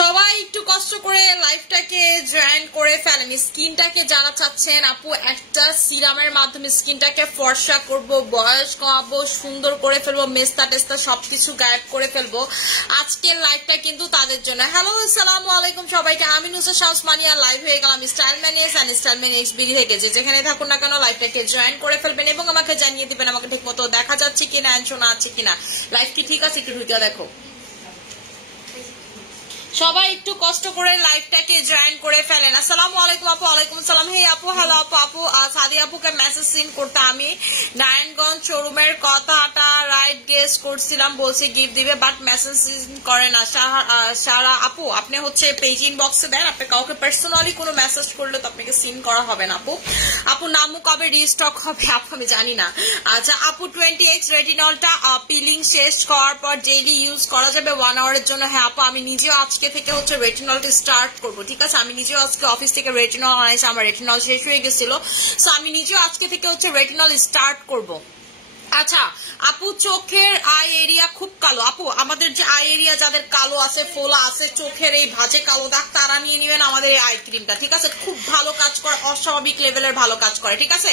সবাই একটু কষ্ট করে লাইফটাকে জয়েন করে ফেলেন। স্কিনটাকে যারা চাচ্ছেন আপু একটা সিরামের মাধ্যমে স্কিনটাকে ফর্সা করব, বয়স কমাবো, সুন্দর করে ফেলবো, মেস্তা টেস্তা সবকিছু গায়েব করে ফেলবো, আজকের লাইফটা কিন্তু তাদের জন্য। হ্যালো আসসালামু আলাইকুম সবাইকে, আমি নুসা শামসমানিয়া লাইভ হয়ে গেলাম স্টাইল ম্যানিয়াস এন্ড স্টাইল ম্যানিয়াস বিডি থেকে। যেখানে থাকুন না কেন লাইফটাকে জয়েন করে ফেলবেন এবং আমাকে জানিয়ে দিবেন আমাকে ঠিক মতো দেখা যাচ্ছে কিনা, শোনা আছে কিনা, লাইফ কি ঠিক আছে, একটু ঢুকে দেখো। সবাই একটু কষ্ট করে লাইভটাকে জয়েন করে ফেলেন। আসসালামু আলাইকুম আপু। ওয়ালাইকুম সালাম। হে আপু, হ্যালো আপু। আপু সাদি আপুকে মেসেজ সিন করতে আমি নারায়ণগঞ্জ শোরুমের কথাটা রাইট গেস করছিলাম, বলছি গিফট দিবে, বাট মেসেজ সিন করে না। সারা আপু আপনি হচ্ছে পেজ ইনবক্সে দেন, আপনি কাউকে পার্সোনালি কোনো মেসেজ করলে তো আপনাকে সিন করা হবে না আপু। আপু নামও কবে রিস্টক হবে আপু আমি জানি না। আচ্ছা আপু 20x রেটিনলটা পিলিং শেষ করার পর ডেইলি ইউজ করা যাবে 1 আওয়ারের জন্য? হ্যাঁ আপু, আমি নিজেও আজকে থেকে হচ্ছে রেটিনলটা স্টার্ট করবো, ঠিক আছে। আমি নিজেও আজকে অফিস থেকে রেটিনল আনাইছি, আমার রেটিনল শেষ হয়ে গেছিল, সো আমি নিজেও আজকে থেকে হচ্ছে রেটিনল স্টার্ট করবো। আচ্ছা আপু চোখের আই এরিয়া খুব কালো, আপু আমাদের যে আই এরিয়া যাদের কালো আছে, ফোলা আছে, চোখের এই ভাঁজে কালো দাগ, তারা নিয়ে নিবেন আমাদের এই আই ক্রিমটা, ঠিক আছে। খুব ভালো কাজ করে, অস্বাভাবিক লেভেলের ভালো কাজ করে, ঠিক আছে।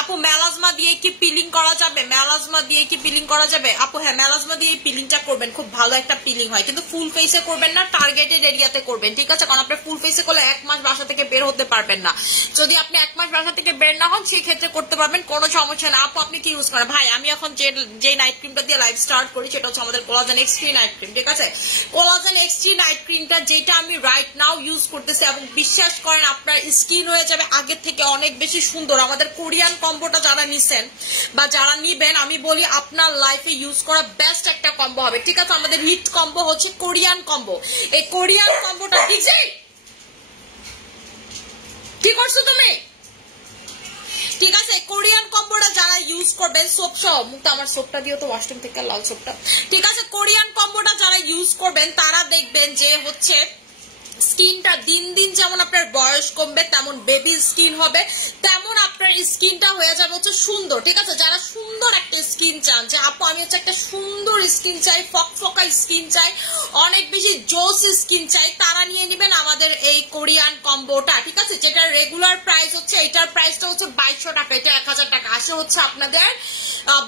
আপু মেলাজমা দিয়ে কি পিলিং করা যাবে? মেলাজমা দিয়ে কি পিলিং করা যাবে আপু? হ্যাঁ মেলাজমা দিয়ে পিলিংটা করবেন, খুব ভালো একটা পিলিং হয়, কিন্তু ফুল ফেসে করবেন না, টার্গেটেড এরিয়াতে করবেন, ঠিক আছে। কারণ আপনার ফুল ফেসে করলে 1 মাস বাসা থেকে বের হতে পারবেন না। যদি আপনি 1 মাস বাসা থেকে বের না হন সেই ক্ষেত্রে করতে পারবেন, কোনো সমস্যা না। আপু আপনি কি ইউজ করেন? ভাই আমি এখন যে নাইট ক্রিমটা দিয়ে লাইভ স্টার্ট করি সেটা হচ্ছে আমাদের কোলাজেন এক্স3 নাইট ক্রিম, ঠিক আছে। কোলাজেন এক্স3 নাইট ক্রিমটা যেটা আমি রাইট নাও ইউজ করতেছি এবং বিশ্বাস করেন আপনার স্কিন হয়ে যাবে আগের থেকে অনেক বেশি সুন্দর। আমাদের কোরিয়ান কম্বোটা যারা নিছেন বা যারা নিবেন, আমি বলি আপনার লাইফে ইউজ করা বেস্ট একটা কম্বো হবে, ঠিক আছে। আমাদের হিট কম্বো হচ্ছে কোরিয়ান কম্বো। এই কোরিয়ান কম্বোটা ডিজে কি করছো তুমি, ঠিক আছে। কোরিয়ান কম্বোটা যারা ইউজ করবেন, সোপ সহ মুক্ত আমার সোপটা দিও তো ওয়াশরুম থেকে লাল সোপটা, ঠিক আছে। কোরিয়ান কম্বোটা যারা ইউজ করবেন তারা দেখবেন যে হচ্ছে স্কিনটা দিন দিন যেমন আপনার বয়স কমবে তেমন বেবি স্কিন হবে, তেমন আপনার স্কিনটা হয়ে যাবে হচ্ছে সুন্দর, ঠিক আছে। যারা সুন্দর একটা স্কিন চান যে আপু আমি হচ্ছে একটা সুন্দর স্কিন চাই, ফকফকা স্কিন চাই, অনেক বেশি জোস স্কিন চাই, তারা নিয়ে নেবেন আমাদের এই কোরিয়ান কম্বোটা, ঠিক আছে। যেটা রেগুলার প্রাইস হচ্ছে, এটার প্রাইসটা হচ্ছে 2200 টাকা, এটা 1000 টাকা আসে হচ্ছে আপনাদের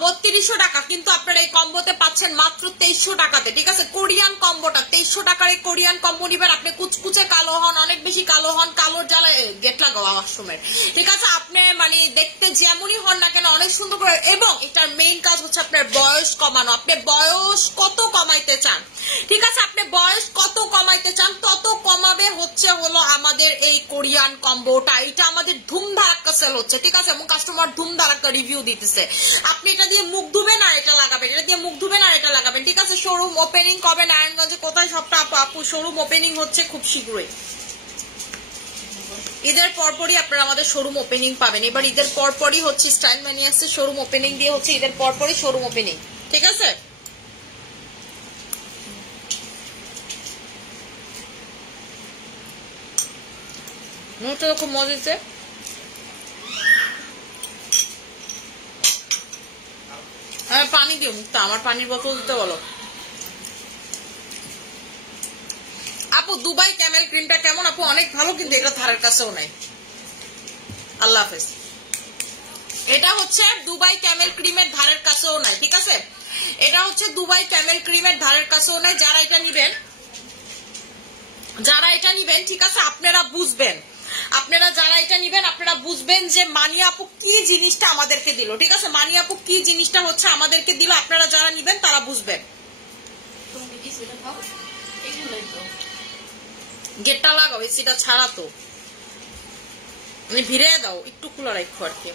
3200 টাকা, কিন্তু আপনারা এই কম্বোতে পাচ্ছেন মাত্র 2300 টাকাতে, ঠিক আছে। কোরিয়ান কম্বোটা 2300 টাকার এই কোরিয়ান কম্বো নিবেন, আপনি কুচকুচে কালো হন, অনেক বেশি কালো হন, কালোর জ্বালায় গেট লাগাও ওয়াশরুমের, ঠিক আছে। আপনি মানে দেখতে যেমনই হন না কেন অনেক সুন্দর করে, এবং এটার মেইন কাজ হচ্ছে আপনার বয়স কমানো। আপনি বয়স কত কমাইতে চান, ঠিক আছে, আপনি বয়স কত কমাইতে চান তত কমাবে হচ্ছে হলো আমাদের এই কোরিয়ান কম্বোটা। এটা আমাদের ধুমধারাক্কা সেল হচ্ছে, ঠিক আছে, এবং কাস্টমার ধুমধারাক্কা রিভিউ দিতেছে। আপনি এটা দিয়ে মুখ ধুবেন আর এটা লাগাবেন, এটা দিয়ে মুখ ধুবেন আর এটা লাগাবেন, ঠিক আছে। শোরুম ওপেনিং কবে নারায়ণগঞ্জে, কোথায় সবটা আপু? আপু শোরুম ওপেনিং হচ্ছে খুব শীঘ্রই, ঈদের পরপরই আপনারা আমাদের শোরুম ওপেনিং পাবেন। এবার ঈদের পরপরই হচ্ছে স্টাইল ম্যানিয়াক্সের শোরুম ওপেনিং দিয়ে হচ্ছে ঈদের পরপরই শোরুম ওপেনিং, ঠিক আছে। নোটটা খুব মজা হচ্ছে। হ্যাঁ পানি দিও মুক্তা, আমার পানির বোতল দিতে বলো। আপু দুবাই ক্যামেল ক্রিমটা কেমন? আপু অনেক ভালো, কিন্তু এটা ধারের কাছেও নাই। আল্লাহ হাফেজ। এটা হচ্ছে দুবাই ক্যামেল ক্রিমের ধারের কাছেও নাই, ঠিক আছে। এটা হচ্ছে দুবাই ক্যামেল ক্রিমের ধারের কাছেও নাই। যারা এটা নিবেন ঠিক আছে, আপনারা বুঝবেন, আপনারা যারা এটা নিবেন আপনারা বুঝবেন যে মানি আপু কি জিনিসটা আমাদেরকে দিল, ঠিক আছে। মানি আপু কি জিনিসটা হচ্ছে আমাদেরকে দিল, আপনারা যারা নিবেন তারা বুঝবেন। গেটটা লাগাও, এসিটা ছাড়া তো মানে ভিড়ে দাও, একটু খোলা রাখো আর কি।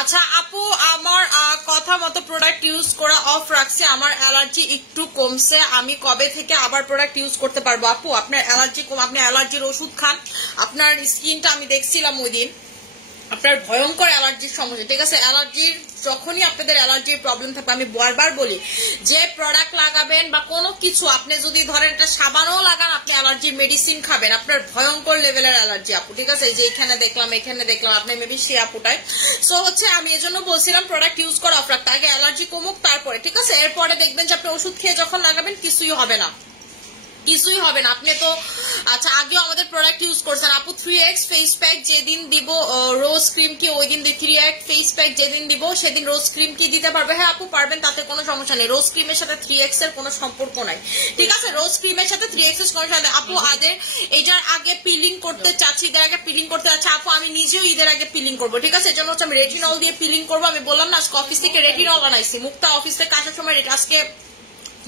আচ্ছা আপু আমার কথা মতো প্রোডাক্ট ইউজ করা অফ রাখছে, আমার অ্যালার্জি একটু কমছে, আমি কবে থেকে আবার প্রোডাক্ট ইউজ করতে পারবো? আপু আপনার অ্যালার্জি কম, আপনি অ্যালার্জির ওষুধ খান, আপনার স্কিনটা আমি দেখছিলাম ওই দিন আপনার ভয়ঙ্কর অ্যালার্জির সমস্যা, ঠিক আছে? অ্যালার্জির যখনই আপনাদের অ্যালার্জির প্রবলেম থাকবে, আমি বারবার বলি যে প্রোডাক্ট লাগাবেন বা কোনো কিছু, আপনি যদি ধরেন একটা সাবানও লাগান, আপনি অ্যালার্জির মেডিসিন খাবেন, আপনার ভয়ঙ্কর লেভেলের অ্যালার্জি আপু, ঠিক আছে? যে এখানে দেখলাম আপনি মেবি সে আপুটায়। সো হচ্ছে আমি এজন্য বলছিলাম প্রোডাক্ট ইউজ করা অফ রাখতে, আগে অ্যালার্জি কমুক তারপরে, ঠিক আছে? এরপরে দেখবেন যে আপনি ওষুধ খেয়ে যখন লাগাবেন কিছুই হবে না, কিছুই হবে না। আপনি তো আচ্ছা আগেও আমাদের প্রোডাক্ট ইউজ করছেন আপু। 3x ফেস প্যাক যেদিন দিব রোজ ক্রিম কি ওই দিন 3x ফেস প্যাক যেদিন দিব সেদিন রোজ ক্রিম কি দিতে পারবে? হ্যাঁ আপু পারবেন, তাতে কোনো সমস্যা নেই। রোজ ক্রিমের সাথে 3x এর কোনো সম্পর্ক নাই, ঠিক আছে? রোজ ক্রিমের সাথে 3x এর কোনো সাথে আপু আদের এটার আগে পিলিং করতে চাচ্ছি, ঈদের আগে পিলিং করতে চাচ্ছি আপু। আমি নিজেও ঈদের আগে পিলিং করবো, ঠিক আছে? এজন্য হচ্ছে আমি রেটিনল দিয়ে পিলিং করবো। আমি বললাম না আজকে অফিস থেকে রেটিনল আনাইছি, মুক্তা অফিস থেকে আসার সময় আজকে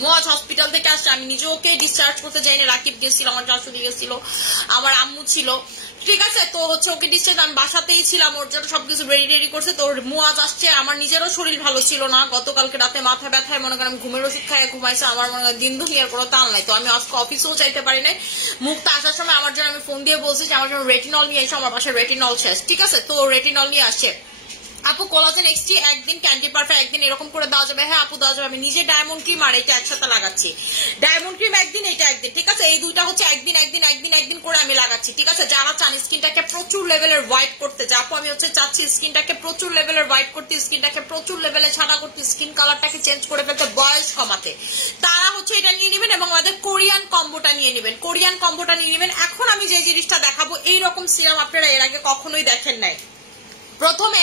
মজ হসপিটাল থেকে আসছে, আমি নিজে ওকে ডিসচার্জ করতে যাইনি, রাকিব গেছিল, আমার শাশুড়ি গেছিল, আমার আম্মু ছিল, ঠিক আছে? তো হচ্ছে ওকে ডিসচার্জ, আমি বাসাতেই ছিলাম, ওর জন্য সবকিছু রেডি করছে। তো মুয়াজ আসছে, আমার নিজেরও শরীর ভালো ছিল না, গতকালকে রাতে মাথা ব্যথায় মনে করেন ঘুমের ওষুধ খাইয়ে ঘুমাইছে, আমার মনে হয় দিন দুনিয়ার কোনো তাল নাই। তো আমি আজকে অফিসেও যাইতে পারি নাই। মুক্তা আসার সময় আমার জন্য আমি ফোন দিয়ে বলছি যে আমার জন্য রেটিনল নিয়ে এসে, আমার বাসায় রেটিনল শেষ, ঠিক আছে? তো রেটিনল নিয়ে আসছে আপু। কোলাজেন এক্সটি একদিন, ক্যান্ডি পারফেক্ট একদিন, এরকম করে দেওয়া যাবে? হ্যাঁ আপু দেওয়া যাবে। আমি নিজে ডায়মন্ড ক্রিম আর এটা একসাথে লাগাচ্ছি, ডায়মন্ড ক্রিম একদিন, এটা একদিন, ঠিক আছে? এই দুইটা হচ্ছে একদিন করে আমি লাগাচ্ছি, ঠিক আছে? যারা চান স্কিনটাকে প্রচুর লেভেলের হোয়াইট করতে, যা আপু আমি হচ্ছে চাচ্ছি স্কিনটাকে প্রচুর লেভেলের হোয়াইট করতে, স্কিনটাকে প্রচুর লেভেলে সাদা করতে, স্কিন কালারটাকে চেঞ্জ করে ফেলতে, বয়স কমাতে, তারা হচ্ছে এটা নিয়ে নেবেন এবং আমাদের কোরিয়ান কম্বোটা নিয়ে নেবেন, কোরিয়ান কম্বোটা নিয়ে নেবেন। এখন আমি যে জিনিসটা দেখাবো, এইরকম সিরাম আপনারা এর আগে কখনোই দেখেন নাই। প্রথমে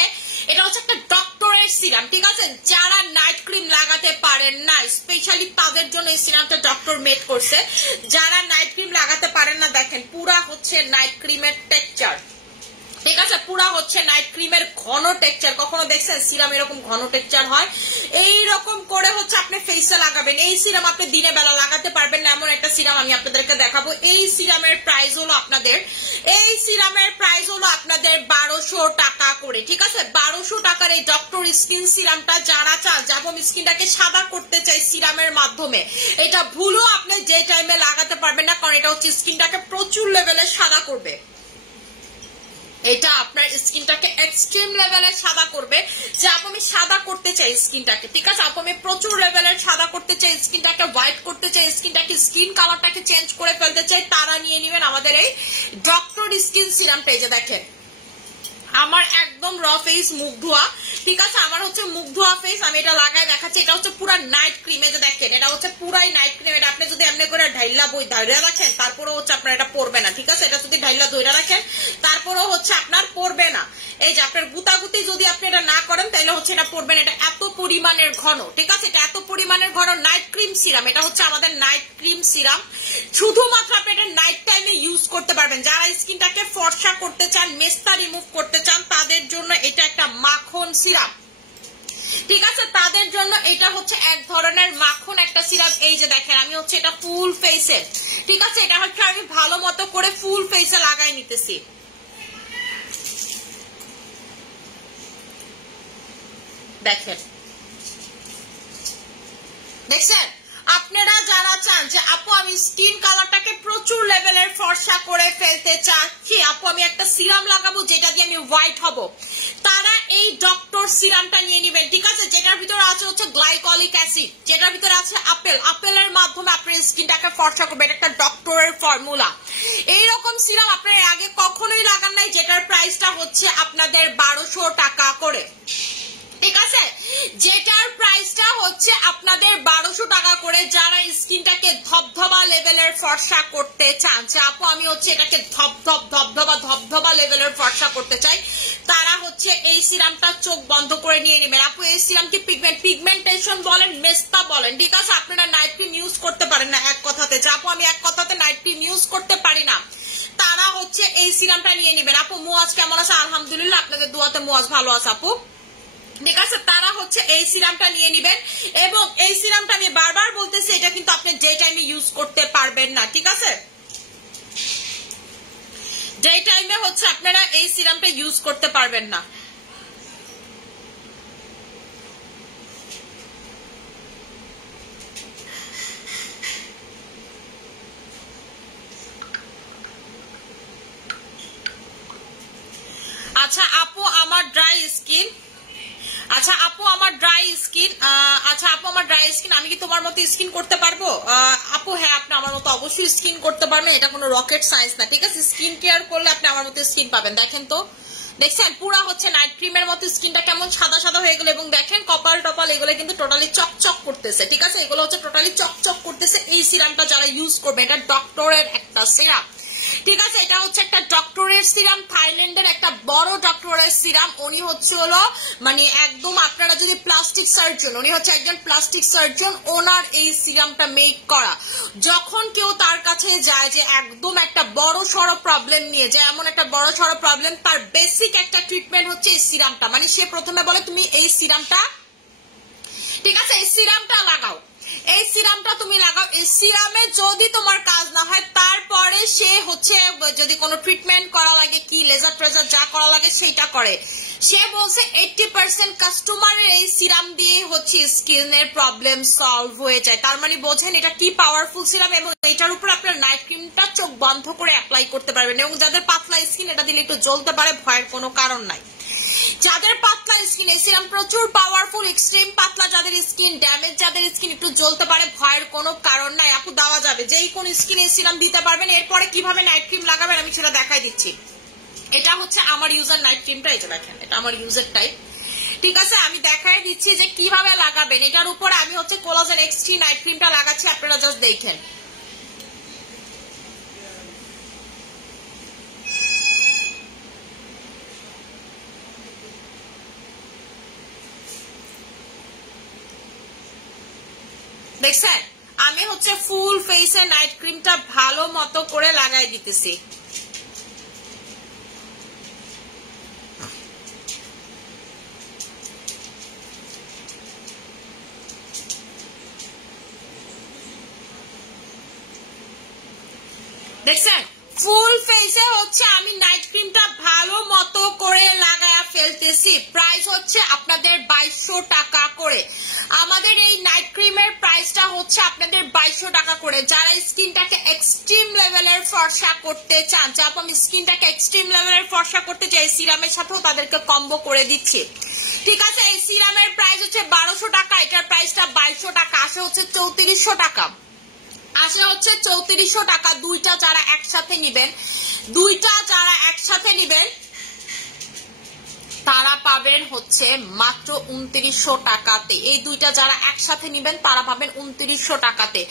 এটা হচ্ছে একটা ডক্টরের সিরাম, ঠিক আছে? যারা নাইট ক্রিম লাগাতে পারেন না, স্পেশালি তাদের জন্য এই সিরামটা ডক্টর মেড করছে। যারা নাইট ক্রিম লাগাতে পারেন না, দেখেন পুরা হচ্ছে নাইট ক্রিমের টেক্সচার, ঠিক আছে? পুরা হচ্ছে নাইট ক্রিমের ঘন টেক্সচার। কখনো দেখছেন সিরাম এরকম ঘন টেক্সচার হয়? এইরকম করে হচ্ছে আপনি ফেসে লাগাবেন। এই সিরাম আপনি দিনে বেলা লাগাতে পারবেন না, এমন একটা সিরাম আমি আপনাদেরকে দেখাবো। এই সিরামের প্রাইস হলো আপনাদের 1200 টাকা করে, ঠিক আছে? 1200 টাকার এই ডক্টর স্কিন সিরামটা যারা চান যেমন স্কিনটাকে সাদা করতে চাই সিরামের মাধ্যমে, এটা ভুলও আপনি যে টাইমে লাগাতে পারবেন না, কারণ এটা হচ্ছে স্কিনটাকে প্রচুর লেভেলে সাদা করবে। এটা আপনার স্কিনটাকে এক্সট্রিম লেভেলের সাদা করবে। যে আপু আমি সাদা করতে চাই স্কিনটাকে, ঠিক আছে? আপু আমি প্রচুর লেভেলের সাদা করতে চাই, স্কিনটাকে হোয়াইট করতে চাই, স্কিন কালারটাকে চেঞ্জ করে ফেলতে চাই, তারা নিয়ে নেবেন আমাদের এই ডক্টর স্কিন সিরাম পেজে। দেখেন আমার একদম র ফেস, মুখ ধোয়া, ঠিক আছে? আমার হচ্ছে মুখ ধোয়া ফেস, আমি এটা লাগায় দেখাচ্ছি। এটা হচ্ছে পুরা নাইট ক্রিম, এই যে দেখেন এটা হচ্ছে পুরাই নাইট ক্রিম। এটা আপনি যদি এমনি করে ঢাইলা ধৈর্য রাখেন তারপরেও হচ্ছে আপনার এটা পড়বে না, ঠিক আছে? এটা যদি ঢাইলা ধৈর্য রাখেন তারপরেও হচ্ছে আপনার পড়বে না। এই যে আপনার গুতাগুতি যদি আপনি এটা না করেন তাহলে হচ্ছে এটা পড়বে না। এটা এত পরিমাণের ঘন, ঠিক আছে? এটা এত পরিমাণের ঘন নাইট ক্রিম সিরাম। এটা হচ্ছে আমাদের নাইট ক্রিম সিরাম, শুধুমাত্র আপনি এটা নাইট টাইমে ইউজ করতে পারবেন। যারা স্কিনটাকে ফর্সা করতে চান, মেস্তা রিমুভ করতে চান, তাদের জন্য এটা একটা মাখন সিরাম, ঠিক আছে? তাদের জন্য এটা হচ্ছে এক ধরনের মাখন একটা সিরাপ। এই যে দেখেন আমি হচ্ছে এটা ফুল ফেসে, ঠিক আছে? এটা হচ্ছে আমি ভালো মতো করে ফুল ফেসে লাগাই নিতেছি। দেখেন, দেখছেন? আপনারা যারা চান যে আপু আমি স্কিন কালারটাকে প্রচুর লেভেলের ফর্সা করে ফেলতে চাচ্ছি, আপু আমি একটা সিরাম লাগাবো যেটা দিয়ে আমি হোয়াইট হব, তারা এই ডক্টর সিরামটা নিয়ে নেবেন, ঠিক আছে? যেটার ভিতরে আছে হচ্ছে গ্লাইকলিক অ্যাসিড, যেটার ভিতরে আছে আপেলের মাধ্যমে আপনার স্কিনটাকে ফর্সা করবে। এটা একটা ডক্টরের ফর্মুলা। এইরকম সিরাম আপনার আগে কখনোই লাগান নাই, যেটার প্রাইসটা হচ্ছে আপনাদের 1200 টাকা করে, ঠিক আছে? যেটার প্রাইসটা হচ্ছে আপনাদের 1200 টাকা করে। যারা স্কিনটাকে ধবধবা লেভেলের ফর্সা করতে চান, যে আপু আমি হচ্ছে এটাকে ধবধবা লেভেলের ফর্সা করতে চাই, তারা হচ্ছে এই সিরামটা চোখ বন্ধ করে নিয়ে নেবেন। আপু এই সিরামটি পিগমেন্টেশন বলেন, মেস্তা বলেন, ঠিক আছে? আপনারা নাইট ক্রিম ইউজ করতে পারেন না এক কথাতে, যে আপু আমি এক কথাতে নাইট ক্রিম ইউজ করতে পারি না, তারা হচ্ছে এই সিরামটা নিয়ে নেবেন। আপু মুয়াজ কেমন আছে? আলহামদুলিল্লাহ, আপনাদের দোয়াতে মুয়াজ ভালো আছে আপু, ঠিক আছে? তারা হচ্ছে এই সিরামটা নিয়ে নেবেন। এবং এই সিরামটা আমি বারবার বলতেছি, এটা কিন্তু আপনি যে টাইমে ইউজ করতে পারবেন না, ঠিক আছে? যে টাইমে হচ্ছে আপনারা এই সিরামটা ইউজ করতে পারবেন না। আচ্ছা আপু আমার ড্রাই স্কিন, আচ্ছা আপু আমার ড্রাই স্কিন, আচ্ছা আপু আমার ড্রাই স্কিন, আমি কি তোমার মতো স্কিন করতে পারবো? আপু হ্যাঁ, আপনি আমার মতো অবশ্যই স্কিন করতে পারবেন, এটা কোনো রকেট সায়েন্স না, ঠিক আছে? স্কিন কেয়ার করলে আপনি আমার মতো স্কিন পাবেন। দেখেন তো, দেখছেন পুরা হচ্ছে নাইট ক্রিমের মতো স্কিনটা কেমন সাদা সাদা হয়ে গেল, এবং দেখেন কপাল টপাল এগুলো কিন্তু টোটালি চকচক করতেছে, ঠিক আছে? এগুলো হচ্ছে টোটালি চকচক করতেছে। এই সিরামটা যারা ইউজ করবে, এটা ডক্টরের একটা সিরাম, ঠিক আছে? এটা হচ্ছে একটা ডক্টরের সিরাম, থাইল্যান্ডের একটা বড় ডক্টরের সিরাম। উনি হচ্ছে হলো মানে একদম, আপনারা যদি প্লাস্টিক সার্জন, উনি হচ্ছে একজন প্লাস্টিক সার্জন, ওনার এই সিরামটা মেক করা। যখন কেউ তার কাছে যায় যে একদম একটা বড় সড়ো প্রবলেম নিয়ে, যে এমন একটা বড় সড়ো প্রবলেম, তার বেসিক একটা ট্রিটমেন্ট হচ্ছে এই সিরামটা। মানে সে প্রথমে বলে তুমি এই সিরামটা, ঠিক আছে, এই সিরামটা লাগাও, এই সিরামটা তুমি লাগাও। এই সিরামে যদি তোমার কাজ না হয়, তারপরে সে হচ্ছে যদি কোনো ট্রিটমেন্ট করা লাগে, কি লেজার ট্রেজার যা করা লাগে সেটা করে। সে বলছে 80% কাস্টমারের এই সিরাম দিয়ে হচ্ছে স্কিনের প্রবলেম সলভ হয়ে যায়। তার মানে বোঝেন এটা কি পাওয়ারফুল সিরাম, এবং এটার উপর আপনার নাইট ক্রিমটা চোখ বন্ধ করে অ্যাপ্লাই করতে পারবেন। এবং যাদের পাতলা স্কিন, এটা দিলে একটু জ্বলতে পারে, ভয়ের কোনো কারণ নাই। যাদের পাতলা স্কিন, এই সিরাম প্রচুর পাওয়ারফুল, এক্সট্রিম পাতলা যাদের স্কিন, ড্যামেজ যাদের স্কিন, একটু জ্বলতে পারে, ভয়ের কোনো কারণ নাই আপু, দেওয়া যাবে। যেই কোন স্কিন এই সিরাম দিতে পারবেন। এরপরে কিভাবে নাইট ক্রিম লাগাবেন আমি সেটা দেখাই দিচ্ছি। এটা হচ্ছে আমার ইউজার নাইট ক্রিমটা, এই যে দেখেন, এটা আমার ইউজার টাইপ, ঠিক আছে? আমি দেখাই দিচ্ছি যে কিভাবে লাগাবেন। এটার উপরে আমি হচ্ছে কোলাজেন এক্স3 নাইট ক্রিমটা লাগাচ্ছি, আপনারা জাস্ট দেখেন। দেখছেন, আমি হচ্ছে ফুল ফেসে নাইট ক্রিমটা ভালো মতো করে লাগাই দিতেছি। দেখছেন, ফুল ফেসে হচ্ছে আমি নাইট ক্রিমটা ভালো মতো করে লাগায়া ফেলতেছি। প্রাইস হচ্ছে আপনাদের 2200 টাকা করে। আমাদের এই নাইট ক্রিমের প্রাইসটা হচ্ছে আপনাদের 2200 টাকা করে। যারা স্কিনটাকে এক্সট্রিম লেভেলের ফর্সা করতে চান, যে আপনি স্কিনটাকে এক্সট্রিম লেভেলের ফর্সা করতে চাই, সিরামের সাথেও তাদেরকে কম্বো করে দিচ্ছি, ঠিক আছে? এই সিরামের প্রাইস হচ্ছে 1200 টাকা, এটার প্রাইসটা 2200 টাকা, আসে হচ্ছে 3400 টাকা, আসে হচ্ছে 3400 টাকা। দুইটা যারা একসাথে নিবেন, দুইটা যারা একসাথে নিবেন তারা পাবেন হচ্ছে মাত্র 2900 টাকাতে। এই দুইটা যারা একসাথে নিবেন তারা পাবেন 2900 টাকাতে।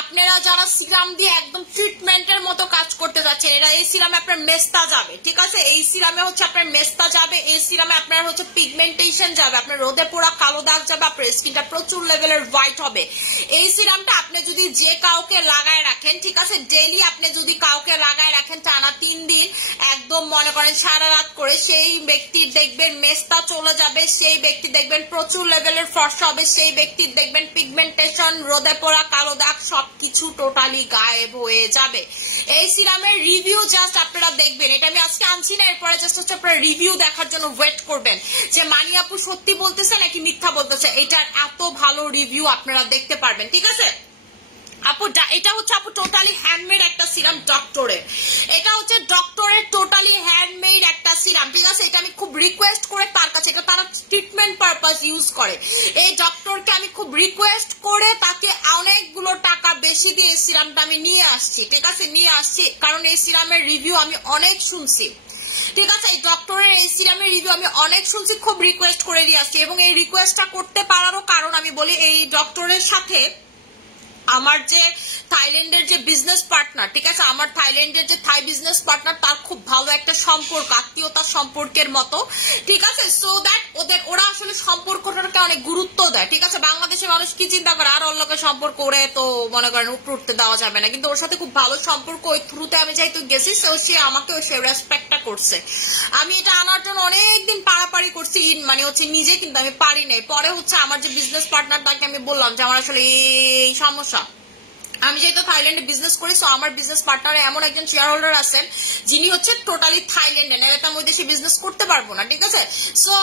আপনারা যারা সিরাম দিয়ে একদম ট্রিটমেন্টের মতো কাজ করতে যাচ্ছেন, এরা এই সিরামে আপনার মেস্তা যাবে, ঠিক আছে? এই সিরামে হচ্ছে আপনার মেস্তা যাবে, এই সিরামে আপনার হচ্ছে পিগমেন্টেশন যাবে, আপনার রোদে পোড়া কালো দাগ যাবে, আপনার স্কিনটা প্রচুর লেভেলের হোয়াইট হবে। এই সিরামটা আপনি যদি যে কাউকে লাগায় রাখেন, ঠিক আছে, ডেইলি আপনি যদি কাউকে লাগায় রাখেন টানা 3 দিন, একদম মনে করেন সারা রাত করে, সেই ব্যক্তির দেখবেন মেস্তা চলে যাবে, সেই ব্যক্তি দেখবেন প্রচুর লেভেলের ফর্সা হবে, সেই ব্যক্তির দেখবেন পিগমেন্টেশন, রোদে পোড়া কালো দাগ সবকিছু টোটালি গায়েব হয়ে যাবে। এই সিরামের রিভিউ জাস্ট আপনারা দেখবেন, এটা আমি আজকে আনছি না, এরপরে জাস্ট হচ্ছে আপনারা রিভিউ দেখার জন্য ওয়েট করবেন যে মানি আপু সত্যি বলতেছে নাকি মিথ্যা বলতেছে। এটার এত ভালো রিভিউ আপনারা দেখতে পারবেন, ঠিক আছে আপু? এটা হচ্ছে আপু টোটালি হ্যান্ডমেড একটা সিরাম ডক্টরের, এটা হচ্ছে ডক্টরের টোটালি হ্যান্ডমেড একটা সিরাম, ঠিক আছে? এটা আমি খুব রিকোয়েস্ট করে তার কাছে, এটা তারা ট্রিটমেন্ট পারপাস ইউজ করে, এই ডক্টরকে আমি খুব রিকোয়েস্ট করে তাকে অনেকগুলো টাকা বেশি দিয়ে এই সিরামটা আমি নিয়ে আসছি, ঠিক আছে? নিয়ে আসছি কারণ এই সিরামের রিভিউ আমি অনেক শুনছি, ঠিক আছে? এই ডক্টরের এই সিরামের রিভিউ আমি অনেক শুনছি, খুব রিকোয়েস্ট করে দিয়ে আসছি। এবং এই রিকোয়েস্টটা করতে পারারও কারণ আমি বলি, এই ডক্টরের সাথে আমার যে থাইল্যান্ডের যে বিজনেস পার্টনার, ঠিক আছে, আমার থাইল্যান্ডের যে থাই বিজনেস পার্টনার, তার খুব ভালো একটা সম্পর্ক, আত্মীয়তার সম্পর্কের মতো, ঠিক আছে? সো দ্যাট ওরা আসলে সম্পর্কটাকে অনেক গুরুত্ব দেয়, ঠিক আছে? বাংলাদেশের মানুষ কি চিন্তা করে, আর ওর লোকের সম্পর্ক ওরে তো মনে করেন উপরে উঠতে দেওয়া যাবে না, কিন্তু ওর সাথে খুব ভালো সম্পর্ক, ওই থ্রুতে আমি যেহেতু গেছি, সে আমাকে সে রেসপেক্টটা করছে। আমি এটা আনার জন্য অনেকদিন পাড়াপাড়ি করছি, মানে হচ্ছে নিজে, কিন্তু আমি পারি নাই। পরে হছে আমার যে বিজনেস পার্টনার, তাকে আমি বললাম যে আমার আসলে এই সমস্যা, আমি যেহেতু থাইল্যান্ডে বিজনেস করি, সো আমার বিজনেস পার্টনারে এমন একজন শেয়ার হোল্ডার আছেন যিনি হচ্ছে টোটালি থাইল্যান্ডে, নাহলে তো আমি ওই দেশে বিজনেস করতে পারবো না, ঠিক আছে। সো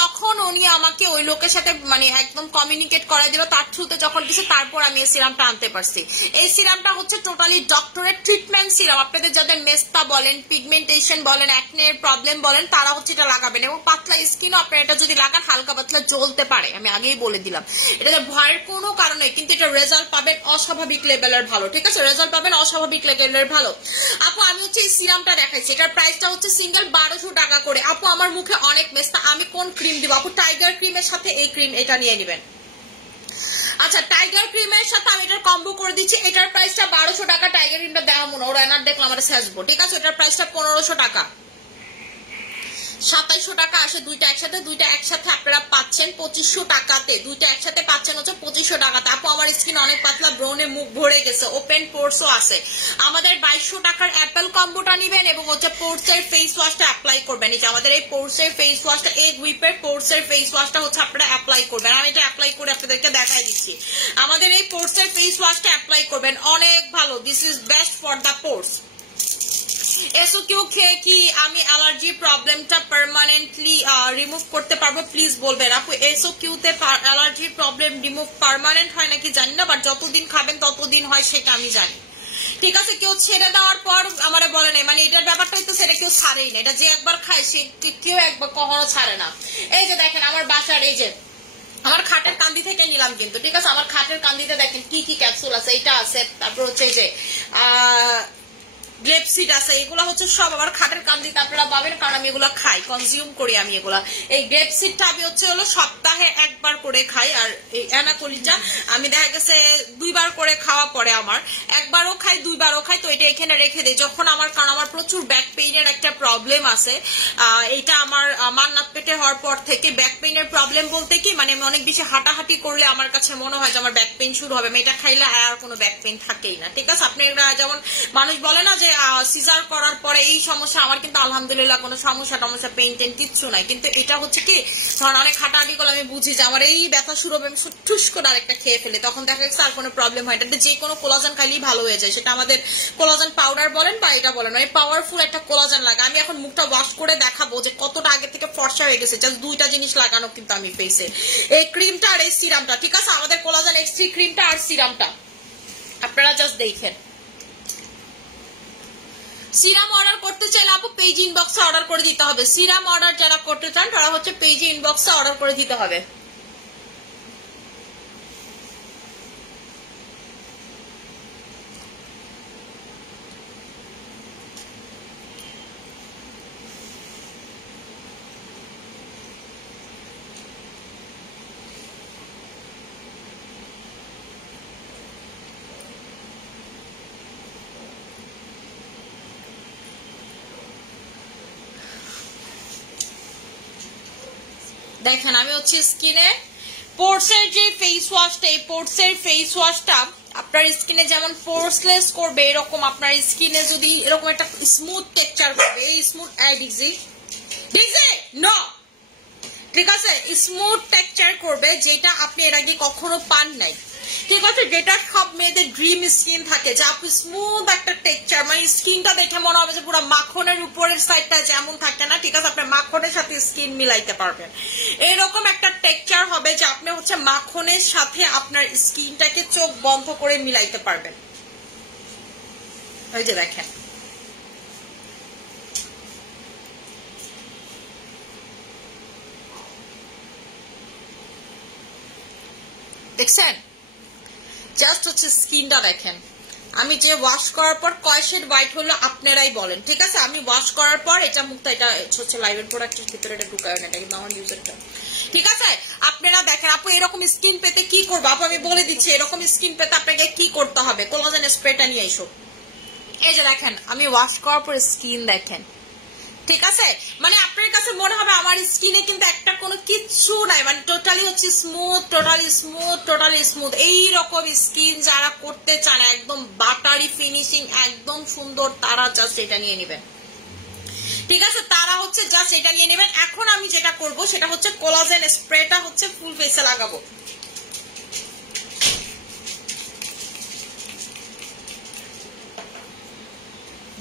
তখন উনি আমাকে ওই লোকের সাথে মানে একদম কমিউনিকেট করাই দিল, তার থ্রুতে যখন দিছে তারপর আমি এই সিরামটা আনতে পারছি। এই সিরামটা হচ্ছে টোটালি ডক্টরের ট্রিটমেন্ট সিরাম। আপনাদের যাদের মেস্তা বলেন, পিগমেন্টেশন বলেন, অ্যাকনের প্রবলেম বলেন, তারা হচ্ছে এটা লাগাবেন। এবং পাতলা স্কিনও আপনারা এটা যদি লাগান হালকা পাতলা জ্বলতে পারে, আমি আগেই বলে দিলাম। এটাতে ভয়ের কোনো কারণ নেই, কিন্তু এটা রেজাল্ট পাবেন অস্বাভাবিক লেভেলের ভালো, ঠিক আছে, রেজাল্ট পাবেন অস্বাভাবিক লেভেলের ভালো। আপু আমি হচ্ছে এই সিরামটা দেখাইছি, এটার প্রাইসটা হচ্ছে সিঙ্গেল 1200 টাকা করে। আপু আমার মুখে অনেক মেস্তা, আমি কোন ক্রিম দিব? আপু টাইগার ক্রিমের সাথে এই ক্রিম এটা নিয়ে নেবেন। আচ্ছা, টাইগার ক্রিমের সাথে আমি এটার কম্বো করে দিচ্ছি। এটার প্রাইসটা 1200 টাকা। টাইগার ক্রিমটা দেওয়া মনে ওরা এনার দেখলাম আমরা সাজবো, ঠিক আছে। এটার প্রাইসটা 1500 টাকা, 2700 টাকা আসে দুইটা একসাথে। দুইটা একসাথে আপনারা পাচ্ছেন 2500 টাকাতে। দুইটা একসাথে পাচ্ছেন হচ্ছে 2500 টাকাতে। আপু আমার স্কিন অনেক পাতলা, ব্রনে মুখ ভরে গেছে, ওপেন পোর্সও আছে। আমাদের 2200 টাকার অ্যাপেল কম্বোটা নিবেন এবং হচ্ছে পোর্সের ফেস ওয়াশটা অ্যাপ্লাই করবেন। এই যে আমাদের এই পোর্সের ফেস ওয়াশটা, এগ হুইপের পোর্সের ফেস ওয়াশটা হচ্ছে আপনারা অ্যাপ্লাই করবেন। আমি এটা অ্যাপ্লাই করে আপনাদেরকে দেখাই দিচ্ছি। আমাদের এই পোর্সের ফেস ওয়াশটা অ্যাপ্লাই করবেন, অনেক ভালো। This is best for the pores. এসওকিউ খেয়ে কি আমি অ্যালার্জি প্রবলেমটা পার্মানেন্টলি রিমুভ করতে পারবো? প্লিজ বলবেন। আপু এসওকিউতে অ্যালার্জি প্রবলেম রিমুভ পার্মানেন্ট হয় নাকি জানি না, বাট যতদিন খাবেন ততদিন হয় সেটা আমি জানি, ঠিক আছে। কেউ ছেড়ে দেওয়ার পর আমার বলে নাই, মানে এটার ব্যাপারটা হয়তো সেটা কেউ ছাড়েই না। এটা যে একবার খায় সে কেউ একবার কখনো ছাড়ে না। এই যে দেখেন আমার বাসার, এই যে আমার খাটের কান্দি থেকে নিলাম কিন্তু, ঠিক আছে। আমার খাটের কান্দিতে দেখেন কি কি ক্যাপসুল আছে, এটা আছে, তারপর হচ্ছে এই যে গ্রেপসিড আছে, এগুলো হচ্ছে সব আমার খাটের কান্দিতে আপনারা পাবেন, কারণ আমি এগুলো খাই, কনজিউম করি আমি এগুলা। এই গ্রেপসিডটা আমি হচ্ছে হলো সপ্তাহে একবার করে খাই, আর এই অ্যানাকলিটা আমি দেখা গেছে 2 বার করে খাওয়া পরে আমার একবারও খাই 2 বারও খাই। তো এটা এখানে রেখে দিই যখন আমার, কারণ আমার প্রচুর ব্যাক পেইনের একটা প্রবলেম আছে। এটা আমার মান্নাত পেটে হওয়ার পর থেকে ব্যাক পেইনের প্রবলেম বলতে কি, মানে আমি অনেক বেশি হাঁটাহাঁটি করলে আমার কাছে মনে হয় যে আমার ব্যাক পেইন শুরু হবে। আমি এটা খাইলে আর কোনো ব্যাক পেইন থাকেই না, ঠিক আছে। আপনারা যেমন মানুষ বলে না যে সিজার করার পরে এই সমস্যা, আমার কিন্তু আলহামদুলিল্লাহ কোনো সমস্যা টমস্যা পেইন টেন কিচ্ছু নাই। কিন্তু এটা হচ্ছে কি, ধরেন অনেক হাঁটাহাঁটি করলে আমি বুঝি যে আমার এই ব্যথা শুরু হবে, আমি ঠুস করে আরেকটা খেয়ে ফেলি, তখন দেখা যাচ্ছে আর কোনো প্রবলেম হয়। এটা যে কোনো কোলাজেন খাইলেই ভালো হয়ে যায়, সেটা আমাদের কোলাজেন পাউডার বলেন বা এটা বলেন, মানে পাওয়ারফুল একটা কোলাজেন লাগে। আমি এখন মুখটা ওয়াশ করে দেখাবো যে কতটা আগে থেকে ফর্সা হয়ে গেছে, জাস্ট 2টা জিনিস লাগানো কিন্তু আমি ফেসে, এই ক্রিমটা আর এই সিরামটা, ঠিক আছে। আমাদের কোলাজেন X3 ক্রিমটা আর সিরামটা আপনারা জাস্ট দেখেন। সিরাম অর্ডার করতে চাইলে আপু পেজ ইনবক্সে অর্ডার করে দিতে হবে। সিরাম অর্ডার যারা করতে চান তারা হচ্ছে পেজ ইনবক্সে অর্ডার করে দিতে হবে। দেখেন আমি হচ্ছে স্কিনে পোর্সের যে ফেস ওয়াশটা, এই পোর্সের ফেস ওয়াশটা আপনার স্কিনে যেমন পোর্সলেস করবে, এরকম আপনার স্কিনে যদি এরকম একটা স্মুথ টেক্সচার করবে, এই স্মুথ ডিজি নো, ঠিক আছে, স্মুথ টেক্সচার করবে, যেটা আপনি এর আগে কখনো পান নাই, ঠিক আছে। যেটা সব মেয়েদের ড্রিম স্কিন থাকে, যে আপনি স্মুথ একটা টেক্সচার, মানে স্কিনটা দেখে মনে হবে যে পুরো মাখনের উপরের সাইডটা যেমন থাকে না, ঠিক আছে, আপনি মাখনের সাথে স্কিন মিলাইতে পারবেন। এরকম একটা টেক্সচার হবে যে আপনি হচ্ছে মাখনের সাথে আপনার স্কিনটাকে চোখ বন্ধ করে মিলাইতে পারবেন। ওই যে দেখেন, দেখছেন, জাস্ট হচ্ছে স্কিনটা দেখেন। আমি যে ওয়াশ করার পর কয় শেড হোয়াইট হলো আপনারাই বলেন, ঠিক আছে। আমি ওয়াশ করার পর এটা মুখটা, এটা হচ্ছে লাইভের প্রোডাক্টের ভিতরে এটা ঢুকায় না, এটা কিন্তু আমার ইউজারটা, ঠিক আছে। আপনারা দেখেন আপু এরকম স্কিন পেতে কি করবো, আপু আমি বলে দিচ্ছি এরকম স্কিন পেতে আপনাকে কি করতে হবে। কোলাজেন স্প্রেটা নিয়ে এসো। এই যে দেখেন আমি ওয়াশ করার পর স্কিন দেখেন, ঠিক আছে। মানে আপনার কাছে মনে হবে আমার স্কিনে কিন্তু একটা কোনো কিচ্ছু নাই, মানে টোটালি হচ্ছে smooth, totally smooth, totally smooth. এইরকম স্কিন যারা করতে চান একদম বাটারি ফিনিশিং, একদম সুন্দর, তারা জাস্ট এটা নিয়ে নেবেন, ঠিক আছে। তারা হচ্ছে জাস্ট এটা নিয়ে নেবেন। এখন আমি যেটা করব সেটা হচ্ছে কোলাজেন স্প্রেটা হচ্ছে ফুল ফেসে লাগাবো।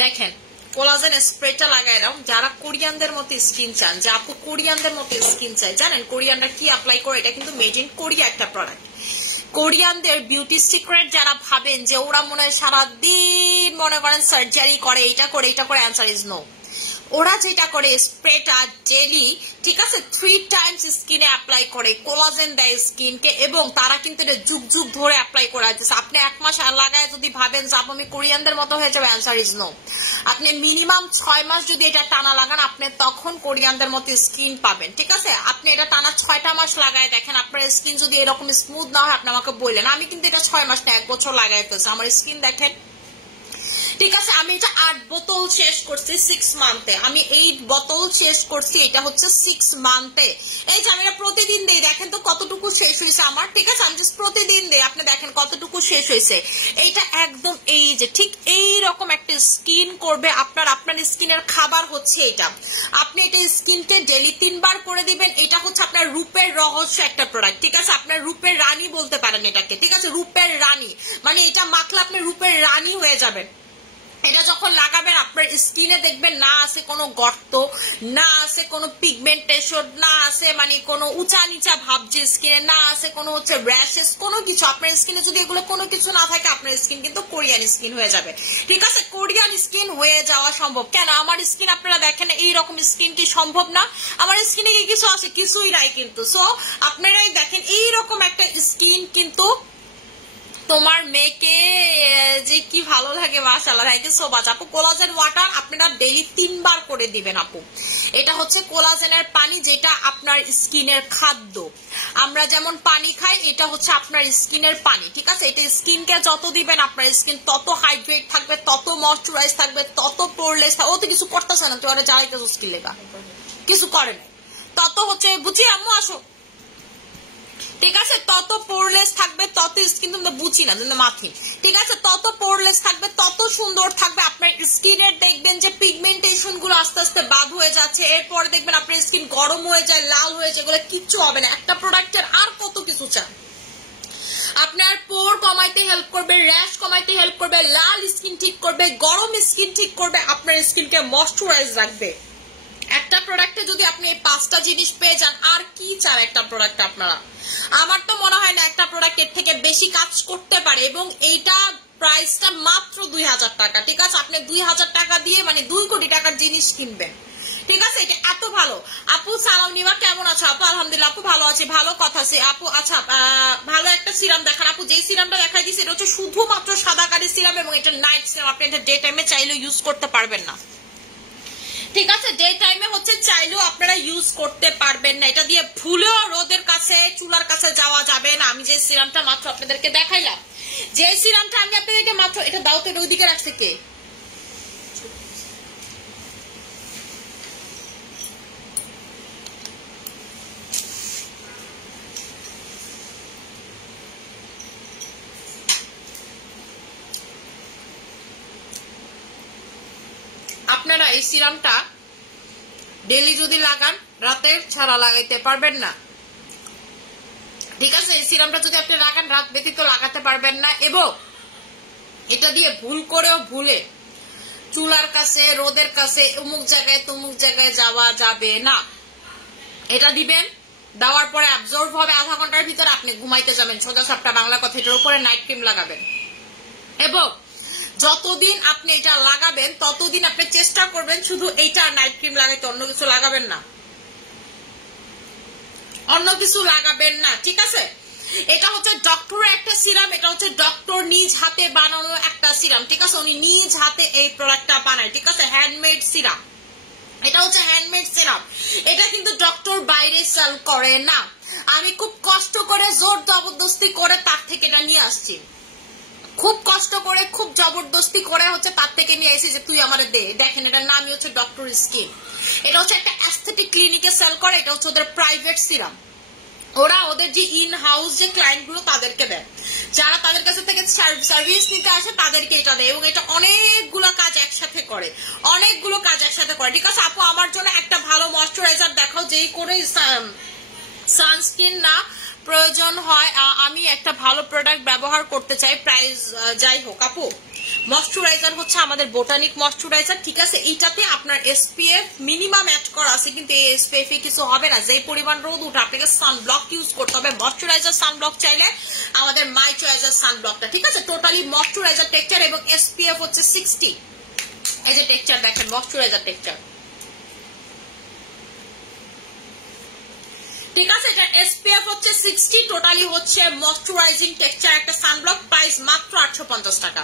দেখেন কোলাজেন স্প্রেটা লাগাই দাও যারা কোরিয়ানদের মতো স্কিন চান, যে আপু কোরিয়ানদের মতো স্কিন চাই। জানেন কোরিয়ানরা কি অ্যাপ্লাই করে? এটা কিন্তু মেড ইন কোরিয়া একটা প্রোডাক্ট। কোরিয়ানদের বিউটি সিক্রেট যারা ভাবেন যে ওরা মনে হয় সারাদিন মনে করেন সার্জারি করে, এটা করে এটা করে, অ্যান্সার ইজ নো। ওরা যেটা করে স্প্রেটা ডেইলি, ঠিক আছে, 3 টাইমস স্কিনে অ্যাপ্লাই করে, কোলাজেন দেয় স্কিনকে, এবং তারা কিন্তু এটা যুগ যুগ ধরে অ্যাপ্লাই করে আসছে। আপনি 1 মাস লাগায় যদি ভাবেন যে আমি কোরিয়ানদের মতো হয়ে যাবে, অ্যান্সার ইজ নো। আপনি মিনিমাম 6 মাস যদি এটা টানা লাগান, আপনি তখন কোরিয়ানদের মতো স্কিন পাবেন, ঠিক আছে। আপনি এটা টানা 6টা মাস লাগায় দেখেন, আপনার স্কিন যদি এরকম স্মুথ না হয় আপনি আমাকে বললেন। আমি কিন্তু এটা 6 মাস না 1 বছর লাগাই ফেলছি, আমার স্কিন দেখেন, ঠিক আছে। আমি এটা 8 বোতল শেষ করছি 6 মান্থে, আমি 8 বোতল শেষ করছি, এটা হচ্ছে 6 মান্থে। এই যে আমি এটা প্রতিদিন দেই, দেখেন তো কতটুকু শেষ হয়েছে আমার, ঠিক আছে। আমি জাস্ট প্রতিদিন দেই, আপনি দেখেন কতটুকু শেষ হয়েছে। এইটা একদম এই যে ঠিক এই রকম একটা স্কিন করবে আপনার স্কিনের খাবার হচ্ছে এটা। আপনি এটা স্কিনকে ডেইলি 3 বার করে দিবেন। এটা হচ্ছে আপনার রূপের রহস্য একটা প্রোডাক্ট, ঠিক আছে। আপনার রূপের রানী বলতে পারেন এটাকে, ঠিক আছে, রূপের রানী। মানে এটা মাখলে আপনি রূপের রানী হয়ে যাবেন। এটা যখন লাগাবেন আপনার স্কিনে দেখবেন না আছে কোনো গর্ত, না আছে কোনো পিগমেন্টেশন, না আছে মানে কোনো উঁচা নিচা ভাব, যে স্কিনে না আছে কোনো হচ্ছে র্যাশেস, কোনো কিছু। আপনার স্কিনে যদি এগুলো কোনো কিছু না থাকে, আপনার স্কিন কিন্তু কোরিয়ান স্কিন হয়ে যাবে, ঠিক আছে। কোরিয়ান স্কিন হয়ে যাওয়া সম্ভব। কেন আমার স্কিন আপনারা দেখেন এইরকম স্কিন কি সম্ভব না? আমার স্কিনে কি কিছু আছে? কিছুই নাই কিন্তু। সো আপনারাই দেখেন এইরকম একটা স্কিন কিন্তু তোমার মেয়েকে যে কি ভালো লাগে, মাশাআল্লাহ, থ্যাংক ইউ সো মাচ আপু। কোলাজেন ওয়াটার আপনারা ডেইলি 3 বার করে দিবেন আপু। এটা হচ্ছে কোলাজেনের পানি, যেটা আপনার স্কিনের খাদ্য। আমরা যেমন পানি খাই, এটা হচ্ছে আপনার স্কিনের পানি, ঠিক আছে। এটা স্কিনকে যত দিবেন আপনার স্কিন তত হাইড্রেট থাকবে, তত ময়শ্চারাইজ থাকবে, তত পোরলেস থাকবে। ও তো কিছু করতেছে না, তুই ওরা জ্বালাইতেছিস স্কিন লেগা, কিছু করে না, তত হচ্ছে বুঝি আম্মু আসো, ঠিক আছে, তত পোরলেস থাকবে, তত স্কিন তুমি বুঝি না তুমি মাথি, ঠিক আছে, তত পোরলেস থাকবে, তত সুন্দর থাকবে আপনার স্কিনের। দেখবেন যে পিগমেন্টেশন গুলো আস্তে আস্তে বাদ হয়ে যাচ্ছে, এরপরে দেখবেন আপনার স্কিন গরম হয়ে যায়, লাল হয়ে যায়, এগুলো কিচ্ছু হবে না। একটা প্রোডাক্টের আর কত কিছু চান। আপনার পোর কমাইতে হেল্প করবে, র্যাশ কমাইতে হেল্প করবে, লাল স্কিন ঠিক করবে, গরম স্কিন ঠিক করবে, আপনার স্কিনকে ময়শ্চারাইজ রাখবে। একটা প্রোডাক্টে যদি আপনি এই 5টা জিনিস পেয়ে যান, আর কি চান একটা প্রোডাক্ট আপনারা? আমার তো মনে হয় না একটা প্রোডাক্ট এর থেকে বেশি কাজ করতে পারে। এবং এইটা প্রাইসটা মাত্র 2000 টাকা, ঠিক আছে। আপনি 2000 টাকা দিয়ে মানে 2 কোটি টাকার জিনিস কিনবেন, ঠিক আছে। এটা এত ভালো। আপু সালাম নিবা, কেমন আছো আপু? আলহামদুলিল্লাহ আপু ভালো আছি, ভালো কথা আছে আপু। আচ্ছা ভালো একটা সিরাম দেখান আপু। যেই সিরামটা দেখাই দিচ্ছি এটা হচ্ছে শুধুমাত্র সাদা কারি সিরাম, এবং এটা নাইট সিরাম। আপনি এটা ডে টাইমে চাইলেও ইউজ করতে পারবেন না, ঠিক আছে। ডে টাইমে হচ্ছে চাইলেও আপনারা ইউজ করতে পারবেন না। এটা দিয়ে ভুলেও রোদের কাছে চুলার কাছে যাওয়া যাবে না। আমি যে সিরামটা মাত্র আপনাদেরকে দেখাইলাম, যে সিরামটা আমি আপনাদেরকে মাত্র, এটা দাও তো, ওইদিকে রাখছে কে? আপনারা এই সিরামটা ডেইলি যদি লাগান, রাতে ছাড়া লাগাইতে পারবেন না, ঠিক আছে। এই সিরামটা যদি আপনি লাগান, রাত ব্যতীত লাগাতে পারবেন না। এবং এটা দিয়ে ভুল করেও ভুলে চুলার কাছে, রোদের কাছে, অমুক জায়গায় তমুক জায়গায় যাওয়া যাবে না। এটা দিবেন, দেওয়ার পরে অ্যাবজর্ব হবে আধা ঘন্টার ভিতরে, আপনি ঘুমাইতে যাবেন সোজা সাপটা, বাংলা কথা। এটার উপরে নাইট ক্রিম লাগাবেন, এবং যতদিন আপনি এটা লাগাবেন ততদিন আপনি চেষ্টা করবেন শুধু এইটা নাইট ক্রিম লাগাইতে, অন্য কিছু লাগাবেন না, অন্য কিছু লাগাবেন না, ঠিক আছে। এটা হচ্ছে ডক্টরের একটা সিরাম, এটা হচ্ছে ডক্টর নিজ হাতে বানানো একটা সিরাম, ঠিক আছে। উনি নিজ হাতে এই প্রোডাক্টটা বানায়, ঠিক আছে, হ্যান্ডমেড সিরাম। এটা হচ্ছে হ্যান্ডমেড সিরাম, এটা কিন্তু ডক্টর বাইরে সেল করে না। আমি খুব কষ্ট করে জোর জবরদস্তি করে তার থেকে এটা নিয়ে আসছি, খুব কষ্ট করে খুব জবরদস্তি করে হচ্ছে তার থেকে নিয়ে এসেছি যে তুই আমাদের দে। দেখেন এটার নামই হচ্ছে ডক্টর স্কিন। এটা হচ্ছে একটা অ্যাস্থেটিক ক্লিনিকে সেল করে, এটা হচ্ছে ওদের প্রাইভেট সিরাম। ওরা ওদের যে ইন হাউস যে ক্লায়েন্ট গুলো তাদেরকে দেয়, যারা তাদের কাছে থেকে সার্ভিস নিতে আসে তাদেরকে এটা দেয়। এবং এটা অনেকগুলো কাজ একসাথে করে, অনেকগুলো কাজ একসাথে করে, ঠিক আছে। আপু আমার জন্য একটা ভালো ময়শ্চারাইজার দেখাও, যেই করে সানস্ক্রিন না প্রয়োজন হয়। আমি একটা ভালো প্রোডাক্ট ব্যবহার করতে চাই, প্রাইস যাই হোক। আপু ময়শ্চারাইজার হচ্ছে আমাদের বোটানিক ময়শ্চারাইজার, ঠিক আছে। এইটাতে আপনার এসপিএফ মিনিমাম অ্যাড করা আছে, কিন্তু এই এসপিএফ এ কিছু হবে না। যেই পরিমাণ রোদ উঠে আপনাকে সানব্লক ইউজ করতে হবে। ময়শ্চারাইজার সানব্লক চাইলে আমাদের মাই চয়েসের সানব্লকটা, ঠিক আছে। টোটালি ময়শ্চারাইজার টেক্সচার এবং এসপিএফ হচ্ছে 60। এই যে টেক্সচার দেখেন, ময়শ্চারাইজার টেক্সচার, ঠিক আছে। এটা এসপিএফ হচ্ছে 60, টোটালি হচ্ছে ময়শ্চারাইজিং টেক্সচার একটা সানব্লক, প্রাইস মাত্র 850 টাকা।